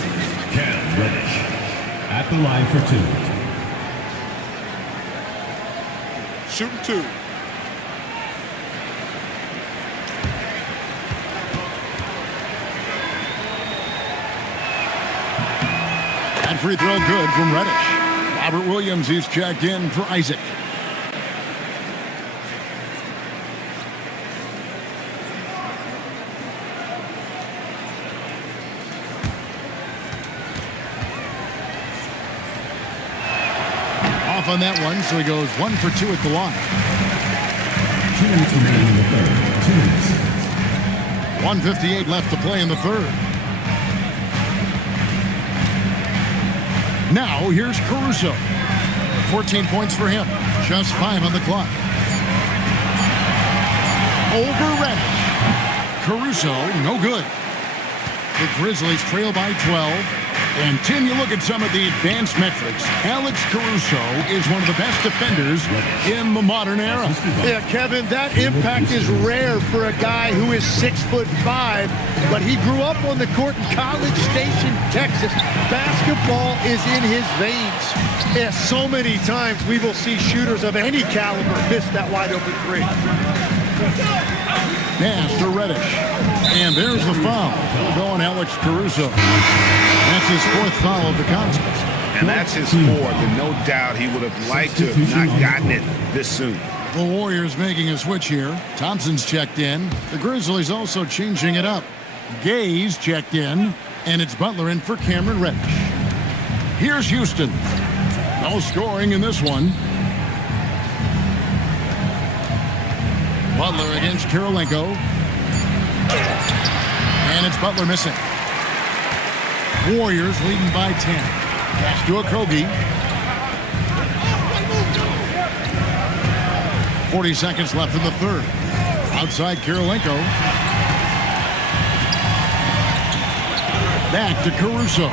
Cam Reddish. At the line for 2. Shooting 2. And free throw good from Reddish. Robert Williams, he's checked in for Isaac. off on that one, so he goes 1 for 2 at the line. 2 minutes remaining in the third. 2 minutes. 1:58 left to play in the third. Now, here's Caruso. 14 points for him. Just 5 on the clock. Over Reddish. Caruso, no good. The Grizzlies trail by 12. And, Tim, you look at some of the advanced metrics. Alex Caruso is one of the best defenders in the modern era. Yeah, Kevin, that impact is rare for a guy who is 6'5", but he grew up on the court in College Station, Texas. Basketball is in his veins. Yeah, so many times we will see shooters of any caliber miss that wide-open three. Pass to Reddish. And there's the foul. Going Alex Caruso. That's his 4th foul of the contest. And that's his 4th, and no doubt he would have liked to have not gotten it this soon. The Warriors making a switch here. Thompson's checked in. The Grizzlies also changing it up. Gay's checked in. And it's Butler in for Cameron Reddish. Here's Houston. No scoring in this one. Butler against Kirilenko. And it's Butler missing. Warriors leading by 10. Pass to Okogie. 40 seconds left in the third. Outside Kirilenko. Back to Caruso.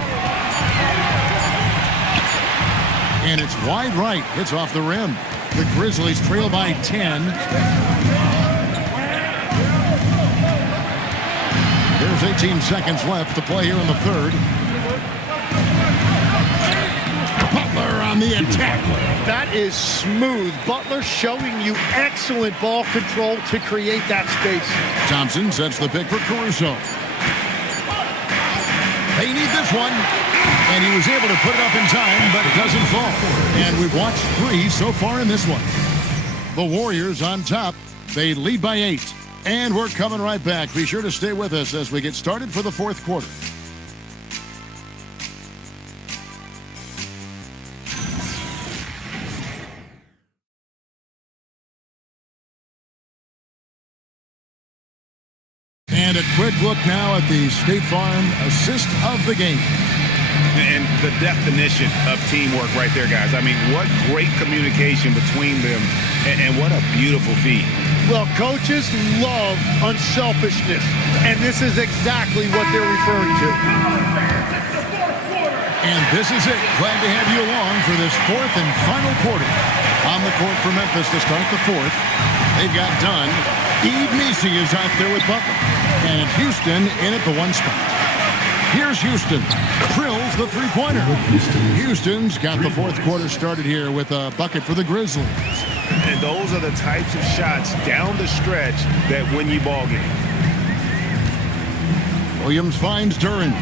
And it's wide right. Hits off the rim. The Grizzlies trail by 10. There's 18 seconds left to play here in the third. Butler on the attack. That is smooth. Butler showing you excellent ball control to create that space. Thompson sets the pick for Caruso. They need this one. And he was able to put it up in time, but it doesn't fall. And we've watched 3 so far in this one. The Warriors on top. They lead by 8. And we're coming right back. Be sure to stay with us as we get started for the 4th quarter. And a quick look now at the State Farm assist of the game. And the definition of teamwork right there, guys. I mean, what great communication between them, and what a beautiful feat. Well, coaches love unselfishness, and this is exactly what they're referring to. And this is it. Glad to have you along for this 4th and final quarter. On the court for Memphis to start the 4th. They've got Dunn. Eve Messi is out there with Butler. And Houston in at the 1 spot. Here's Houston. Drills the three-pointer. Houston's got the 4th quarter started here with a bucket for the Grizzlies. And those are the types of shots down the stretch that win you ball games. Williams finds Duren.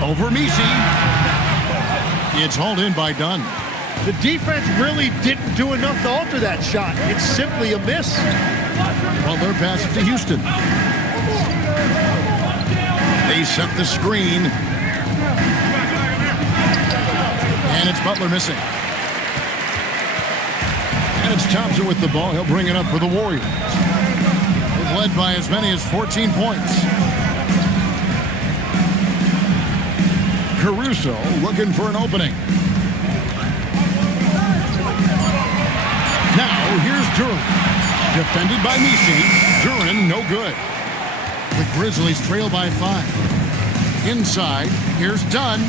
Over Messi. It's hauled in by Dunn. The defense really didn't do enough to alter that shot. It's simply a miss. Butler passes to Houston. They set the screen. And it's Butler missing. And it's Thompson with the ball. He'll bring it up for the Warriors. They've led by as many as 14 points. Caruso looking for an opening. Now, here's Duren. Defended by Messi. Duren, no good. The Grizzlies trail by 5. Inside, here's Dunn.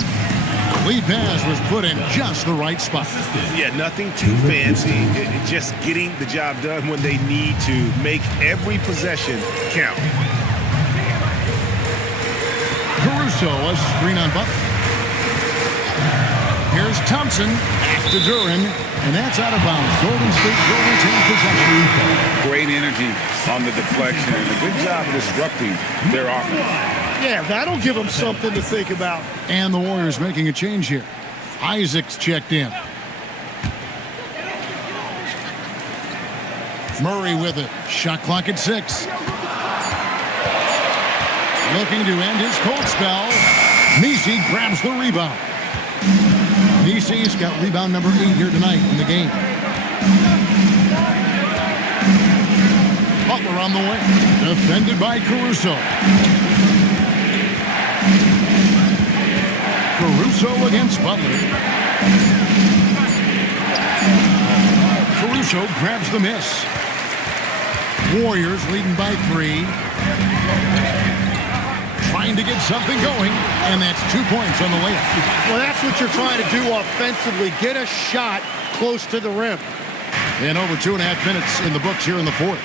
Lead pass was put in just the right spot. Yeah, nothing too fancy. Just getting the job done when they need to. Make every possession count. Caruso, a screen on Butler. Here's Thompson after Duren, and that's out of bounds. Golden State will retain possession. Great energy on the deflection, and a good job disrupting their offense. Yeah, that'll give them something to think about. And the Warriors making a change here. Isaac's checked in. Murray with it. Shot clock at 6. Looking to end his cold spell. Messi grabs the rebound. DC's got rebound number 8 here tonight in the game. Butler on the way. Defended by Caruso. Caruso against Butler. Caruso grabs the miss. Warriors leading by 3. Trying to get something going, and that's 2 points on the layup. Well, that's what you're trying to do offensively. Get a shot close to the rim. And over 2.5 minutes in the books here in the fourth.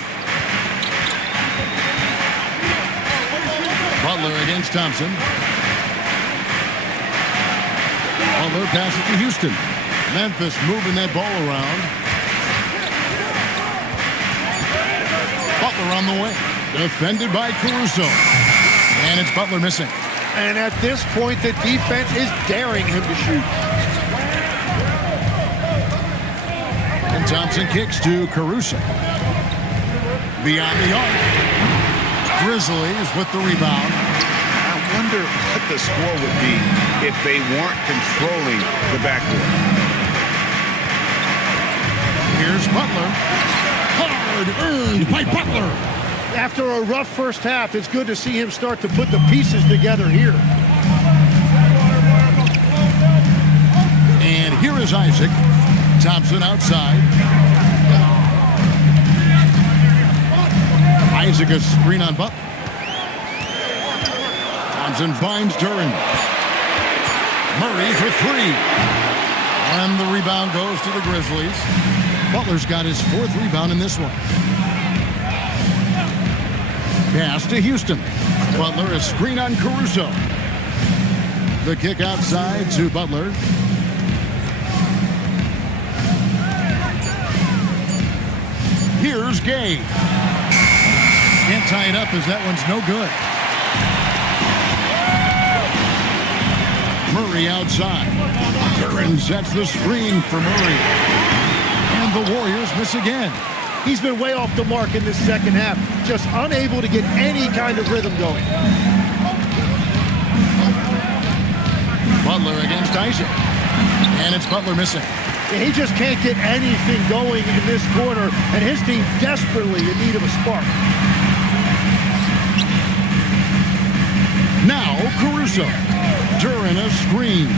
Butler against Thompson. Butler passes to Houston. Memphis moving that ball around. Butler on the way. Defended by Caruso. And it's Butler missing. And at this point, the defense is daring him to shoot. And Thompson kicks to Caruso. Beyond the arc. Grizzlies with the rebound. I wonder what the score would be if they weren't controlling the backcourt. Here's Butler. Hard earned by Butler. After a rough first half, it's good to see him start to put the pieces together here. And here is Isaac. Thompson outside. Isaac a screen on Butler. Thompson finds Duran. Murray for 3. And the rebound goes to the Grizzlies. Butler's got his 4th rebound in this one. Pass to Houston. Butler a screen on Caruso. The kick outside to Butler. Here's Gay. Can't tie it up as that one's no good. Murray outside. Duran sets the screen for Murray. And the Warriors miss again. He's been way off the mark in this second half, just unable to get any kind of rhythm going. Butler against Isaac. And it's Butler missing. He just can't get anything going in this quarter, and his team desperately in need of a spark. Now Caruso. Duran a screen.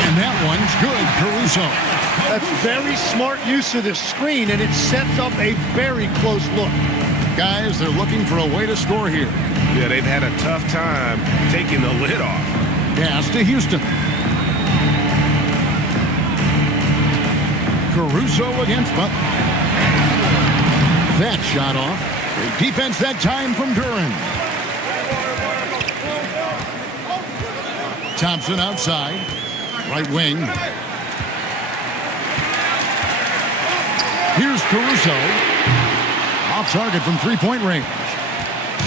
And that one's good, Caruso. That's very smart use of the screen, and it sets up a very close look. Guys, they're looking for a way to score here. Yeah, they've had a tough time taking the lid off. Pass to Houston. Caruso against Butler. That shot off. Great defense that time from Duran. Thompson outside. Right wing. Here's Caruso. Off target from three-point range.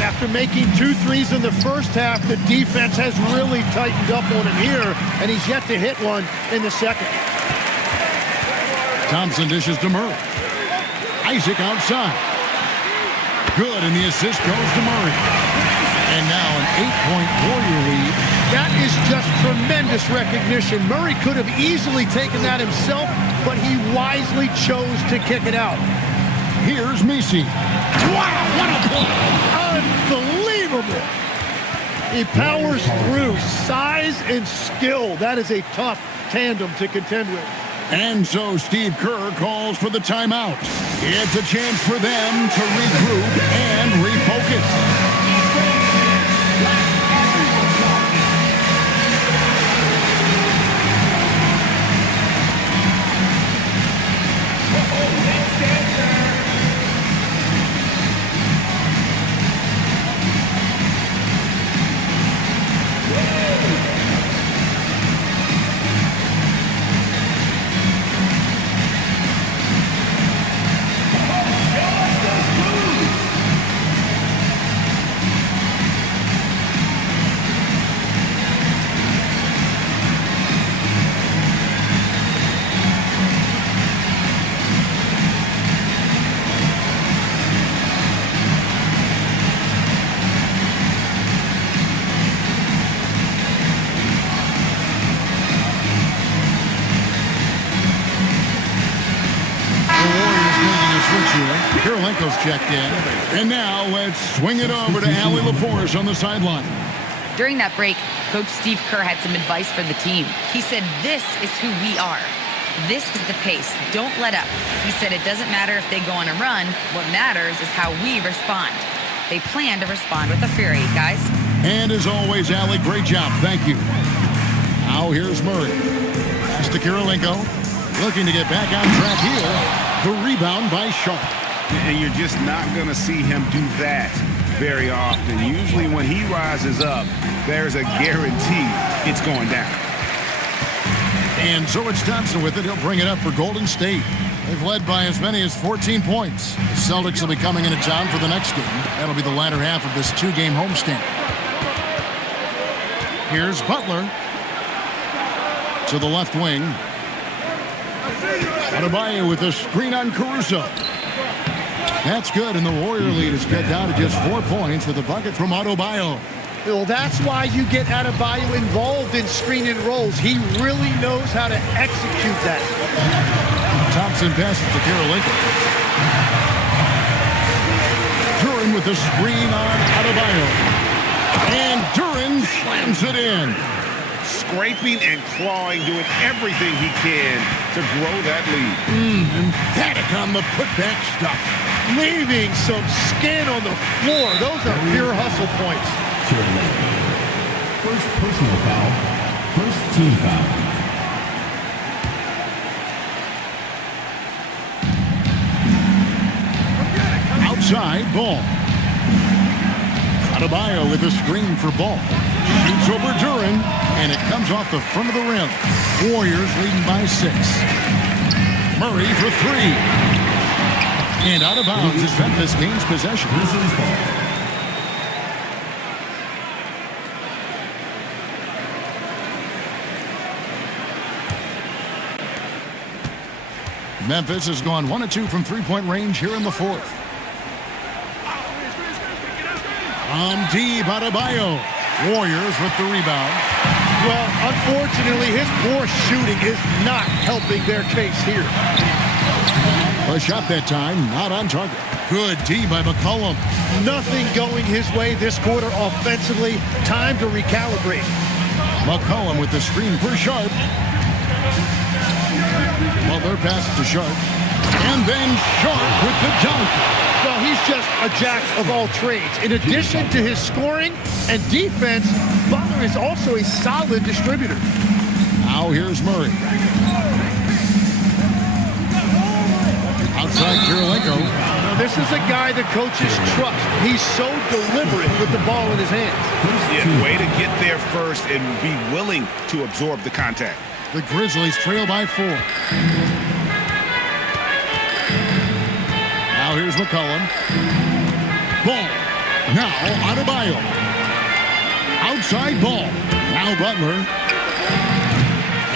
After making 2 threes in the first half, the defense has really tightened up on him here, and he's yet to hit one in the second. Thompson dishes to Murray. Isaac outside. Good, and the assist goes to Murray. And now an 8-point Warrior lead. That is just tremendous recognition. Murray could have easily taken that himself, but he wisely chose to kick it out. Here's Messi. Wow, what a play! Unbelievable! He powers through. Size and skill. That is a tough tandem to contend with. And so Steve Kerr calls for the timeout. It's a chance for them to regroup and refocus. Kirilenko's checked in. And now let's swing it over to Allie LaForce on the sideline. During that break, Coach Steve Kerr had some advice for the team. He said, "This is who we are. This is the pace. Don't let up." He said it doesn't matter if they go on a run. What matters is how we respond. They plan to respond with a fury, guys. And as always, Allie, great job. Thank you. Now here's Murray. Pass to Kirilenko. Looking to get back on track here. The rebound by Sharp. And you're just not going to see him do that very often. Usually when he rises up, there's a guarantee it's going down. And so it's Thompson with it. He'll bring it up for Golden State. They've led by as many as 14 points. The Celtics will be coming into town for the next game. That'll be the latter half of this two-game homestand. Here's Butler to the left wing. Adebayo with a screen on Caruso. That's good, and the Warrior lead is cut down to just 4 points with a bucket from Adebayo. Well, that's why you get Adebayo involved in screen and rolls. He really knows how to execute that. Thompson passes to Kirilenko. Duren with the screen on Adebayo. And Duren slams it in. Scraping and clawing, doing everything he can to grow that lead. Emphatic on the putback stuff. Leaving some skin on the floor. Those are pure hustle points. First personal foul. First team foul. Outside ball. Adebayo with a screen for ball. Shoots over Duren, and it comes off the front of the rim. Warriors leading by 6. Murray for 3. And out of bounds as Memphis gains possession. Grizzlies ball. Memphis has gone 1 of 2 from three-point range here in the fourth. Deep, Adebayo. Warriors with the rebound. Well, unfortunately, his poor shooting is not helping their case here. A shot that time, not on target. Good D by McCollum. Nothing going his way this quarter offensively. Time to recalibrate. McCollum with the screen for Sharp. Butler passes to Sharp. And then Sharp with the dunk. Well, he's just a jack of all trades. In addition to his scoring and defense, Butler is also a solid distributor. Now here's Murray. Outside Kirilenko. Now this is a guy the coaches trust. He's so deliberate with the ball in his hands. Yeah, way to get there first and be willing to absorb the contact. The Grizzlies trail by 4. Now here's McCollum. Ball. Now Adebayo. Outside ball. Now Butler.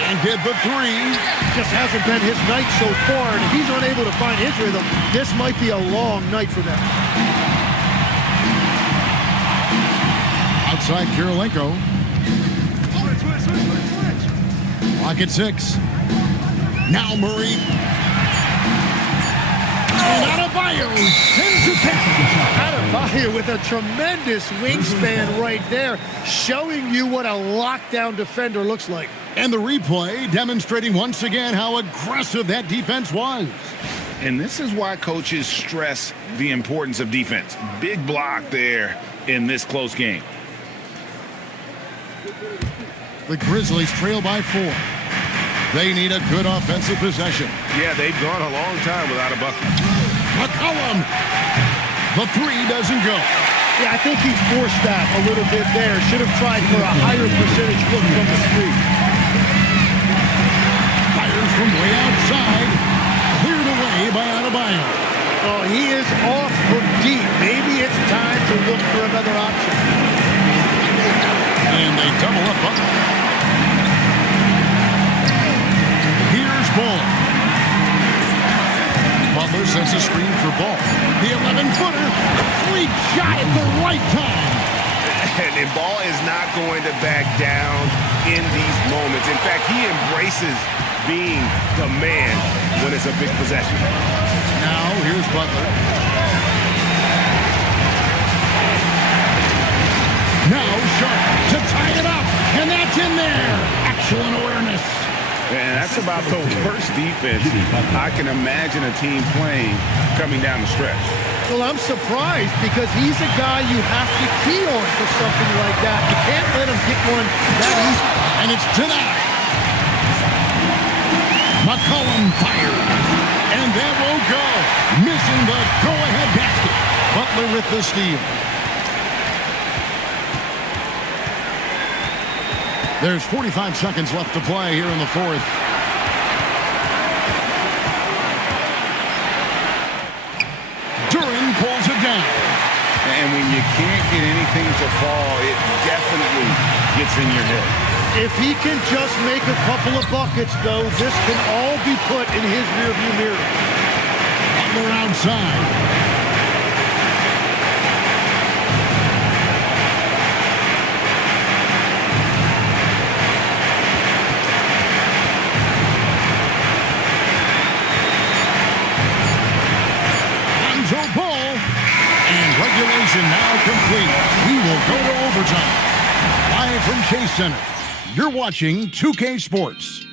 And get the 3. Just hasn't been his night so far, and if he's unable to find his rhythm, this might be a long night for them. Outside Kirilenko. Lock at 6. Now Murray. And Adebayo sends it down. Adebayo with a tremendous wingspan right there, showing you what a lockdown defender looks like. And the replay demonstrating once again how aggressive that defense was. And this is why coaches stress the importance of defense. Big block there in this close game. The Grizzlies trail by 4. They need a good offensive possession. Yeah, they've gone a long time without a bucket. McCollum. The 3 doesn't go. Yeah, I think he forced that a little bit there. Should have tried for a higher percentage look from the 3. Fires from way outside. Cleared away by Adebayo. Oh, he is off from deep. Maybe it's time to look for another option. And they double up Butler. Here's Ball. Butler sends a screen for Ball. The 11-footer. Sweet shot at the right time. And Ball is not going to back down in these moments. In fact, he embraces being the man when it's a big possession. Now, here's Butler. Now, Sharp to tie it up, and that's in there. Excellent awareness. And that's about the worst defense I can imagine a team playing coming down the stretch. Well, I'm surprised because he's a guy you have to key on for something like that. You can't let him get one that easy. And it's denied. McCollum fires. And that won't go. Missing the go-ahead basket. Butler with the steal. There's 45 seconds left to play here in the fourth. Duran pulls it down. And when you can't get anything to fall, it definitely gets in your head. If he can just make a couple of buckets, though, this can all be put in his rearview mirror. Butler outside. Regulation now complete. We will go to overtime. Live from Chase Center, you're watching 2K Sports.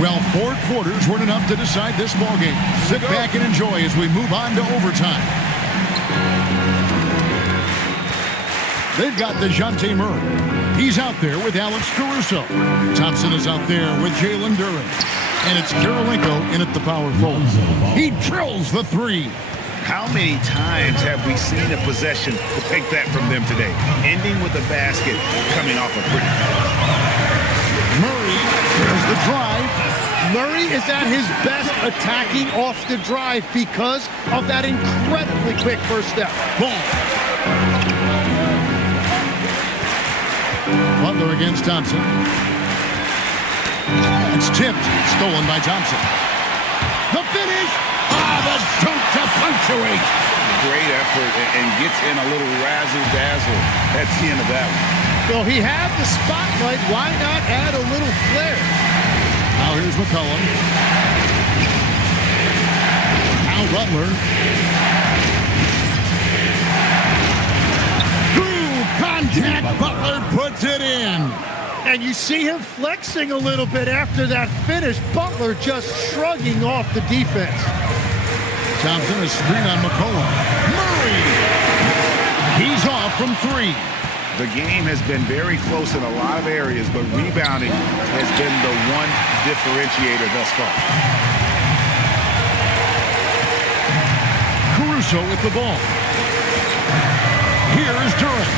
Well, 4 quarters weren't enough to decide this ballgame. Sit back and enjoy as we move on to overtime. They've got DeJounte Murray. He's out there with Alex Caruso. Thompson is out there with Jalen Duran. And it's Karolinko in at the power forward. He drills the 3. How many times have we seen a possession like that from them today? Ending with a basket coming off a pretty pass. Murray, there's the drive. Murray is at his best attacking off the drive because of that incredibly quick first step. Ball. Butler against Thompson. It's tipped. Stolen by Thompson. The finish. The dunk to punctuate. Great effort and gets in a little razzle-dazzle at the end of that one. Well, he had the spotlight. Why not add a little flair? Now here's McCollum. Now Butler. Through contact, Butler puts it in. And you see him flexing a little bit after that finish. Butler just shrugging off the defense. Thompson, a screen on McCollum. Murray! He's off from 3. The game has been very close in a lot of areas, but rebounding has been the one differentiator thus far. Caruso with the ball. Here's Duran.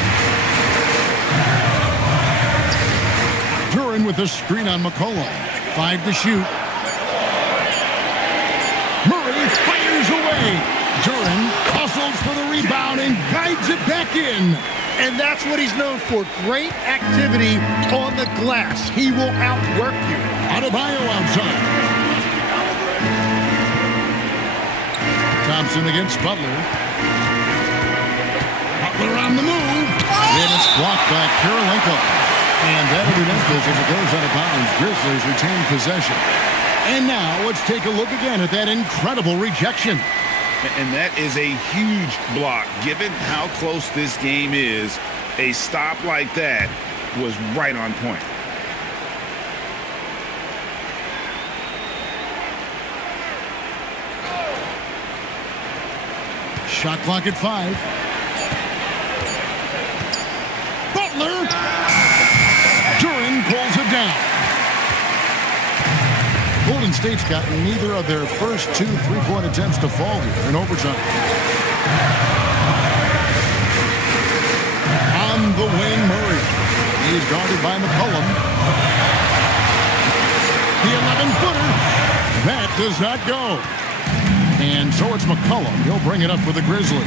Duran with a screen on McCollum. 5 to shoot. Murray fires away. Duran hustles for the rebound and guides it back in. And that's what he's known for. Great activity on the glass. He will outwork you. Adebayo outside. Thompson against Butler. Butler on the move. And it's blocked by Karolinko. And that'll be Memphis as it goes out of bounds. Grizzlies retain possession. And now let's take a look again at that incredible rejection. And that is a huge block. Given how close this game is, a stop like that was right on point. Shot clock at 5. Butler Golden State's gotten neither of their first 2 3-point attempts to fall here in overtime. On the wing, Murray. He's guarded by McCollum. The 11-footer. That does not go. And so it's McCollum. He'll bring it up for the Grizzlies.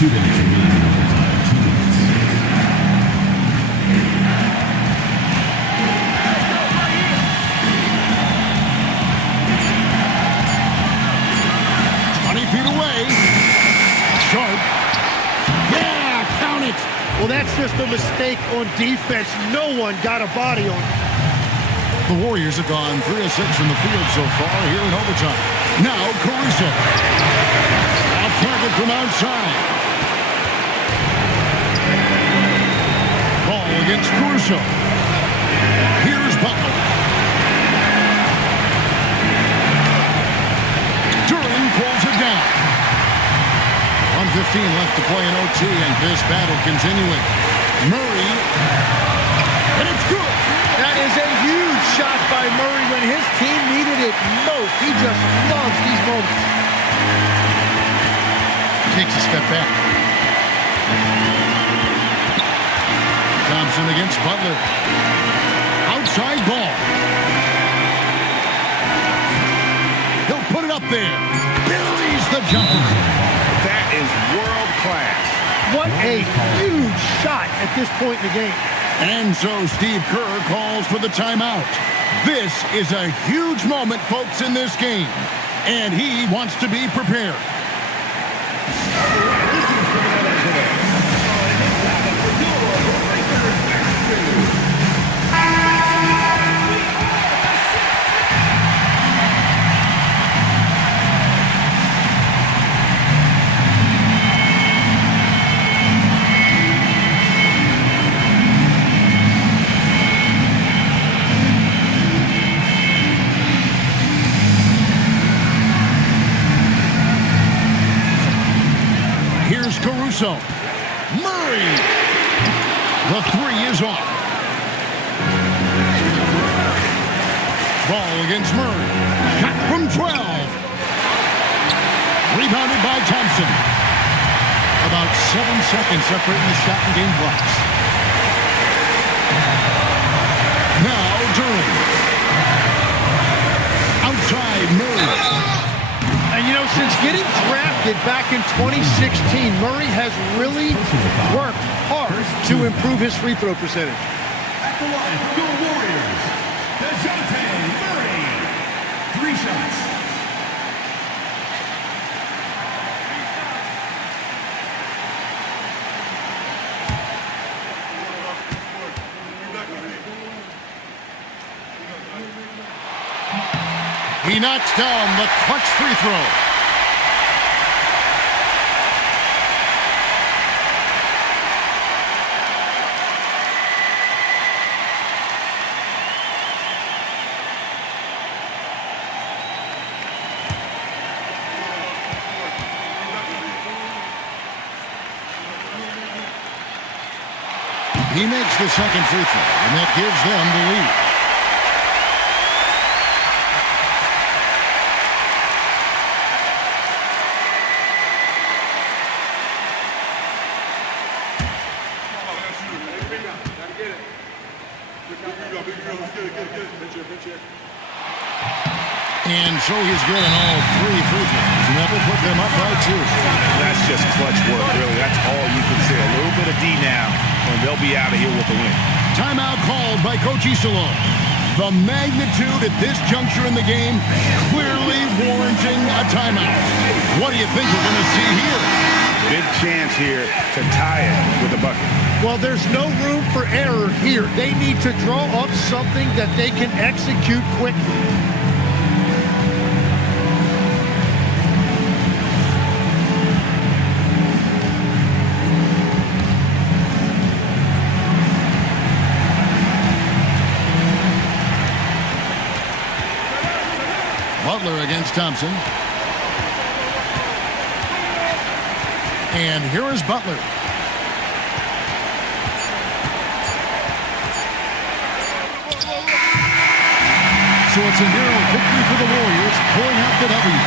2 minutes remaining in overtime. 2 minutes. Sharp. Yeah, count it. Well, that's just a mistake on defense. No one got a body on it. The Warriors have gone 3 of 6 in the field so far here in overtime. Now Caruso. Off target from outside. Ball against Caruso. Here's Butler. Duran pulls it down. 1:15 left to play in OT, and this battle continuing. Murray, and it's good. That is a huge shot by Murray when his team needed it most. He just loves these moments. Takes a step back. Thompson against Butler. Outside ball. He'll put it up there. Buries the jumper. That is world class. What a huge shot at this point in the game. And so Steve Kerr calls for the timeout. This is a huge moment, folks, in this game. And he wants to be prepared. Caruso. Murray. The 3 is off. Ball against Murray. Shot from 12. Rebounded by Thompson. About 7 seconds separating the shot and game clocks. Now Duran. Outside Murray. And, you know, since getting drafted back in 2016, Murray has really worked hard to improve his free throw percentage. At the line for the Warriors, Murray. 3 shots. He knocks down the clutch free throw. He makes the second free throw, and that gives them the lead. And so he's getting all 3 free throws, and that will put them up by 2. That's just clutch work, really. That's all you can say. A little bit of D now, and they'll be out of here with the win. Timeout called by Coach Iserlohn. The magnitude at this juncture in the game clearly warranting a timeout. What do you think we're going to see here? Big chance here to tie it with a bucket. Well, there's no room for error here. They need to draw up something that they can execute quickly. Butler against Thompson. And here is Butler. So it's a narrow victory for the Warriors, pulling out the W.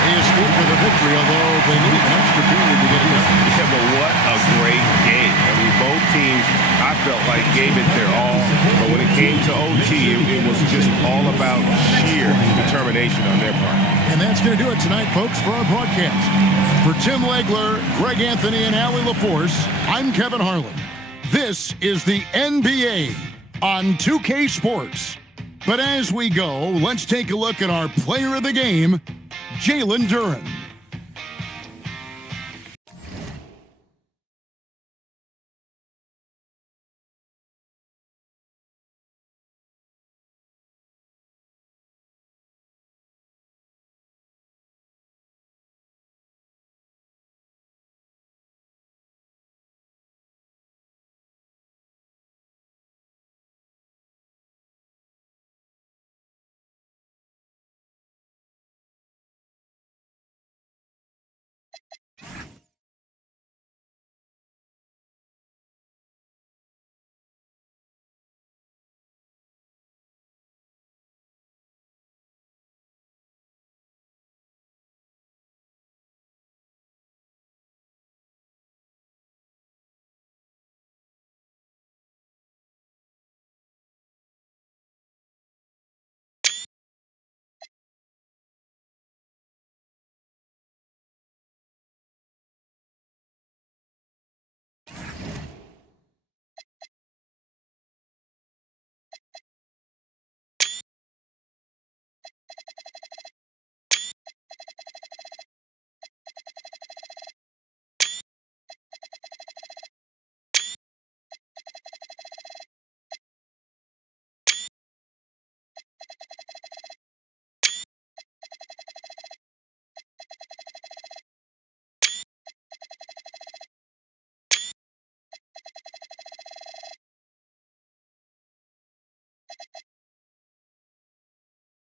They escaped with a victory, although they needed an extra period to get in. Yeah, but what a great game. I mean, both teams, I felt like, gave it their all. But when it came to OT, it was just all about sheer determination on their part. And that's going to do it tonight, folks, for our broadcast. For Tim Legler, Greg Anthony, and Allie LaForce, I'm Kevin Harlan. This is the NBA on 2K Sports. But as we go, let's take a look at our player of the game, Jalen Duren.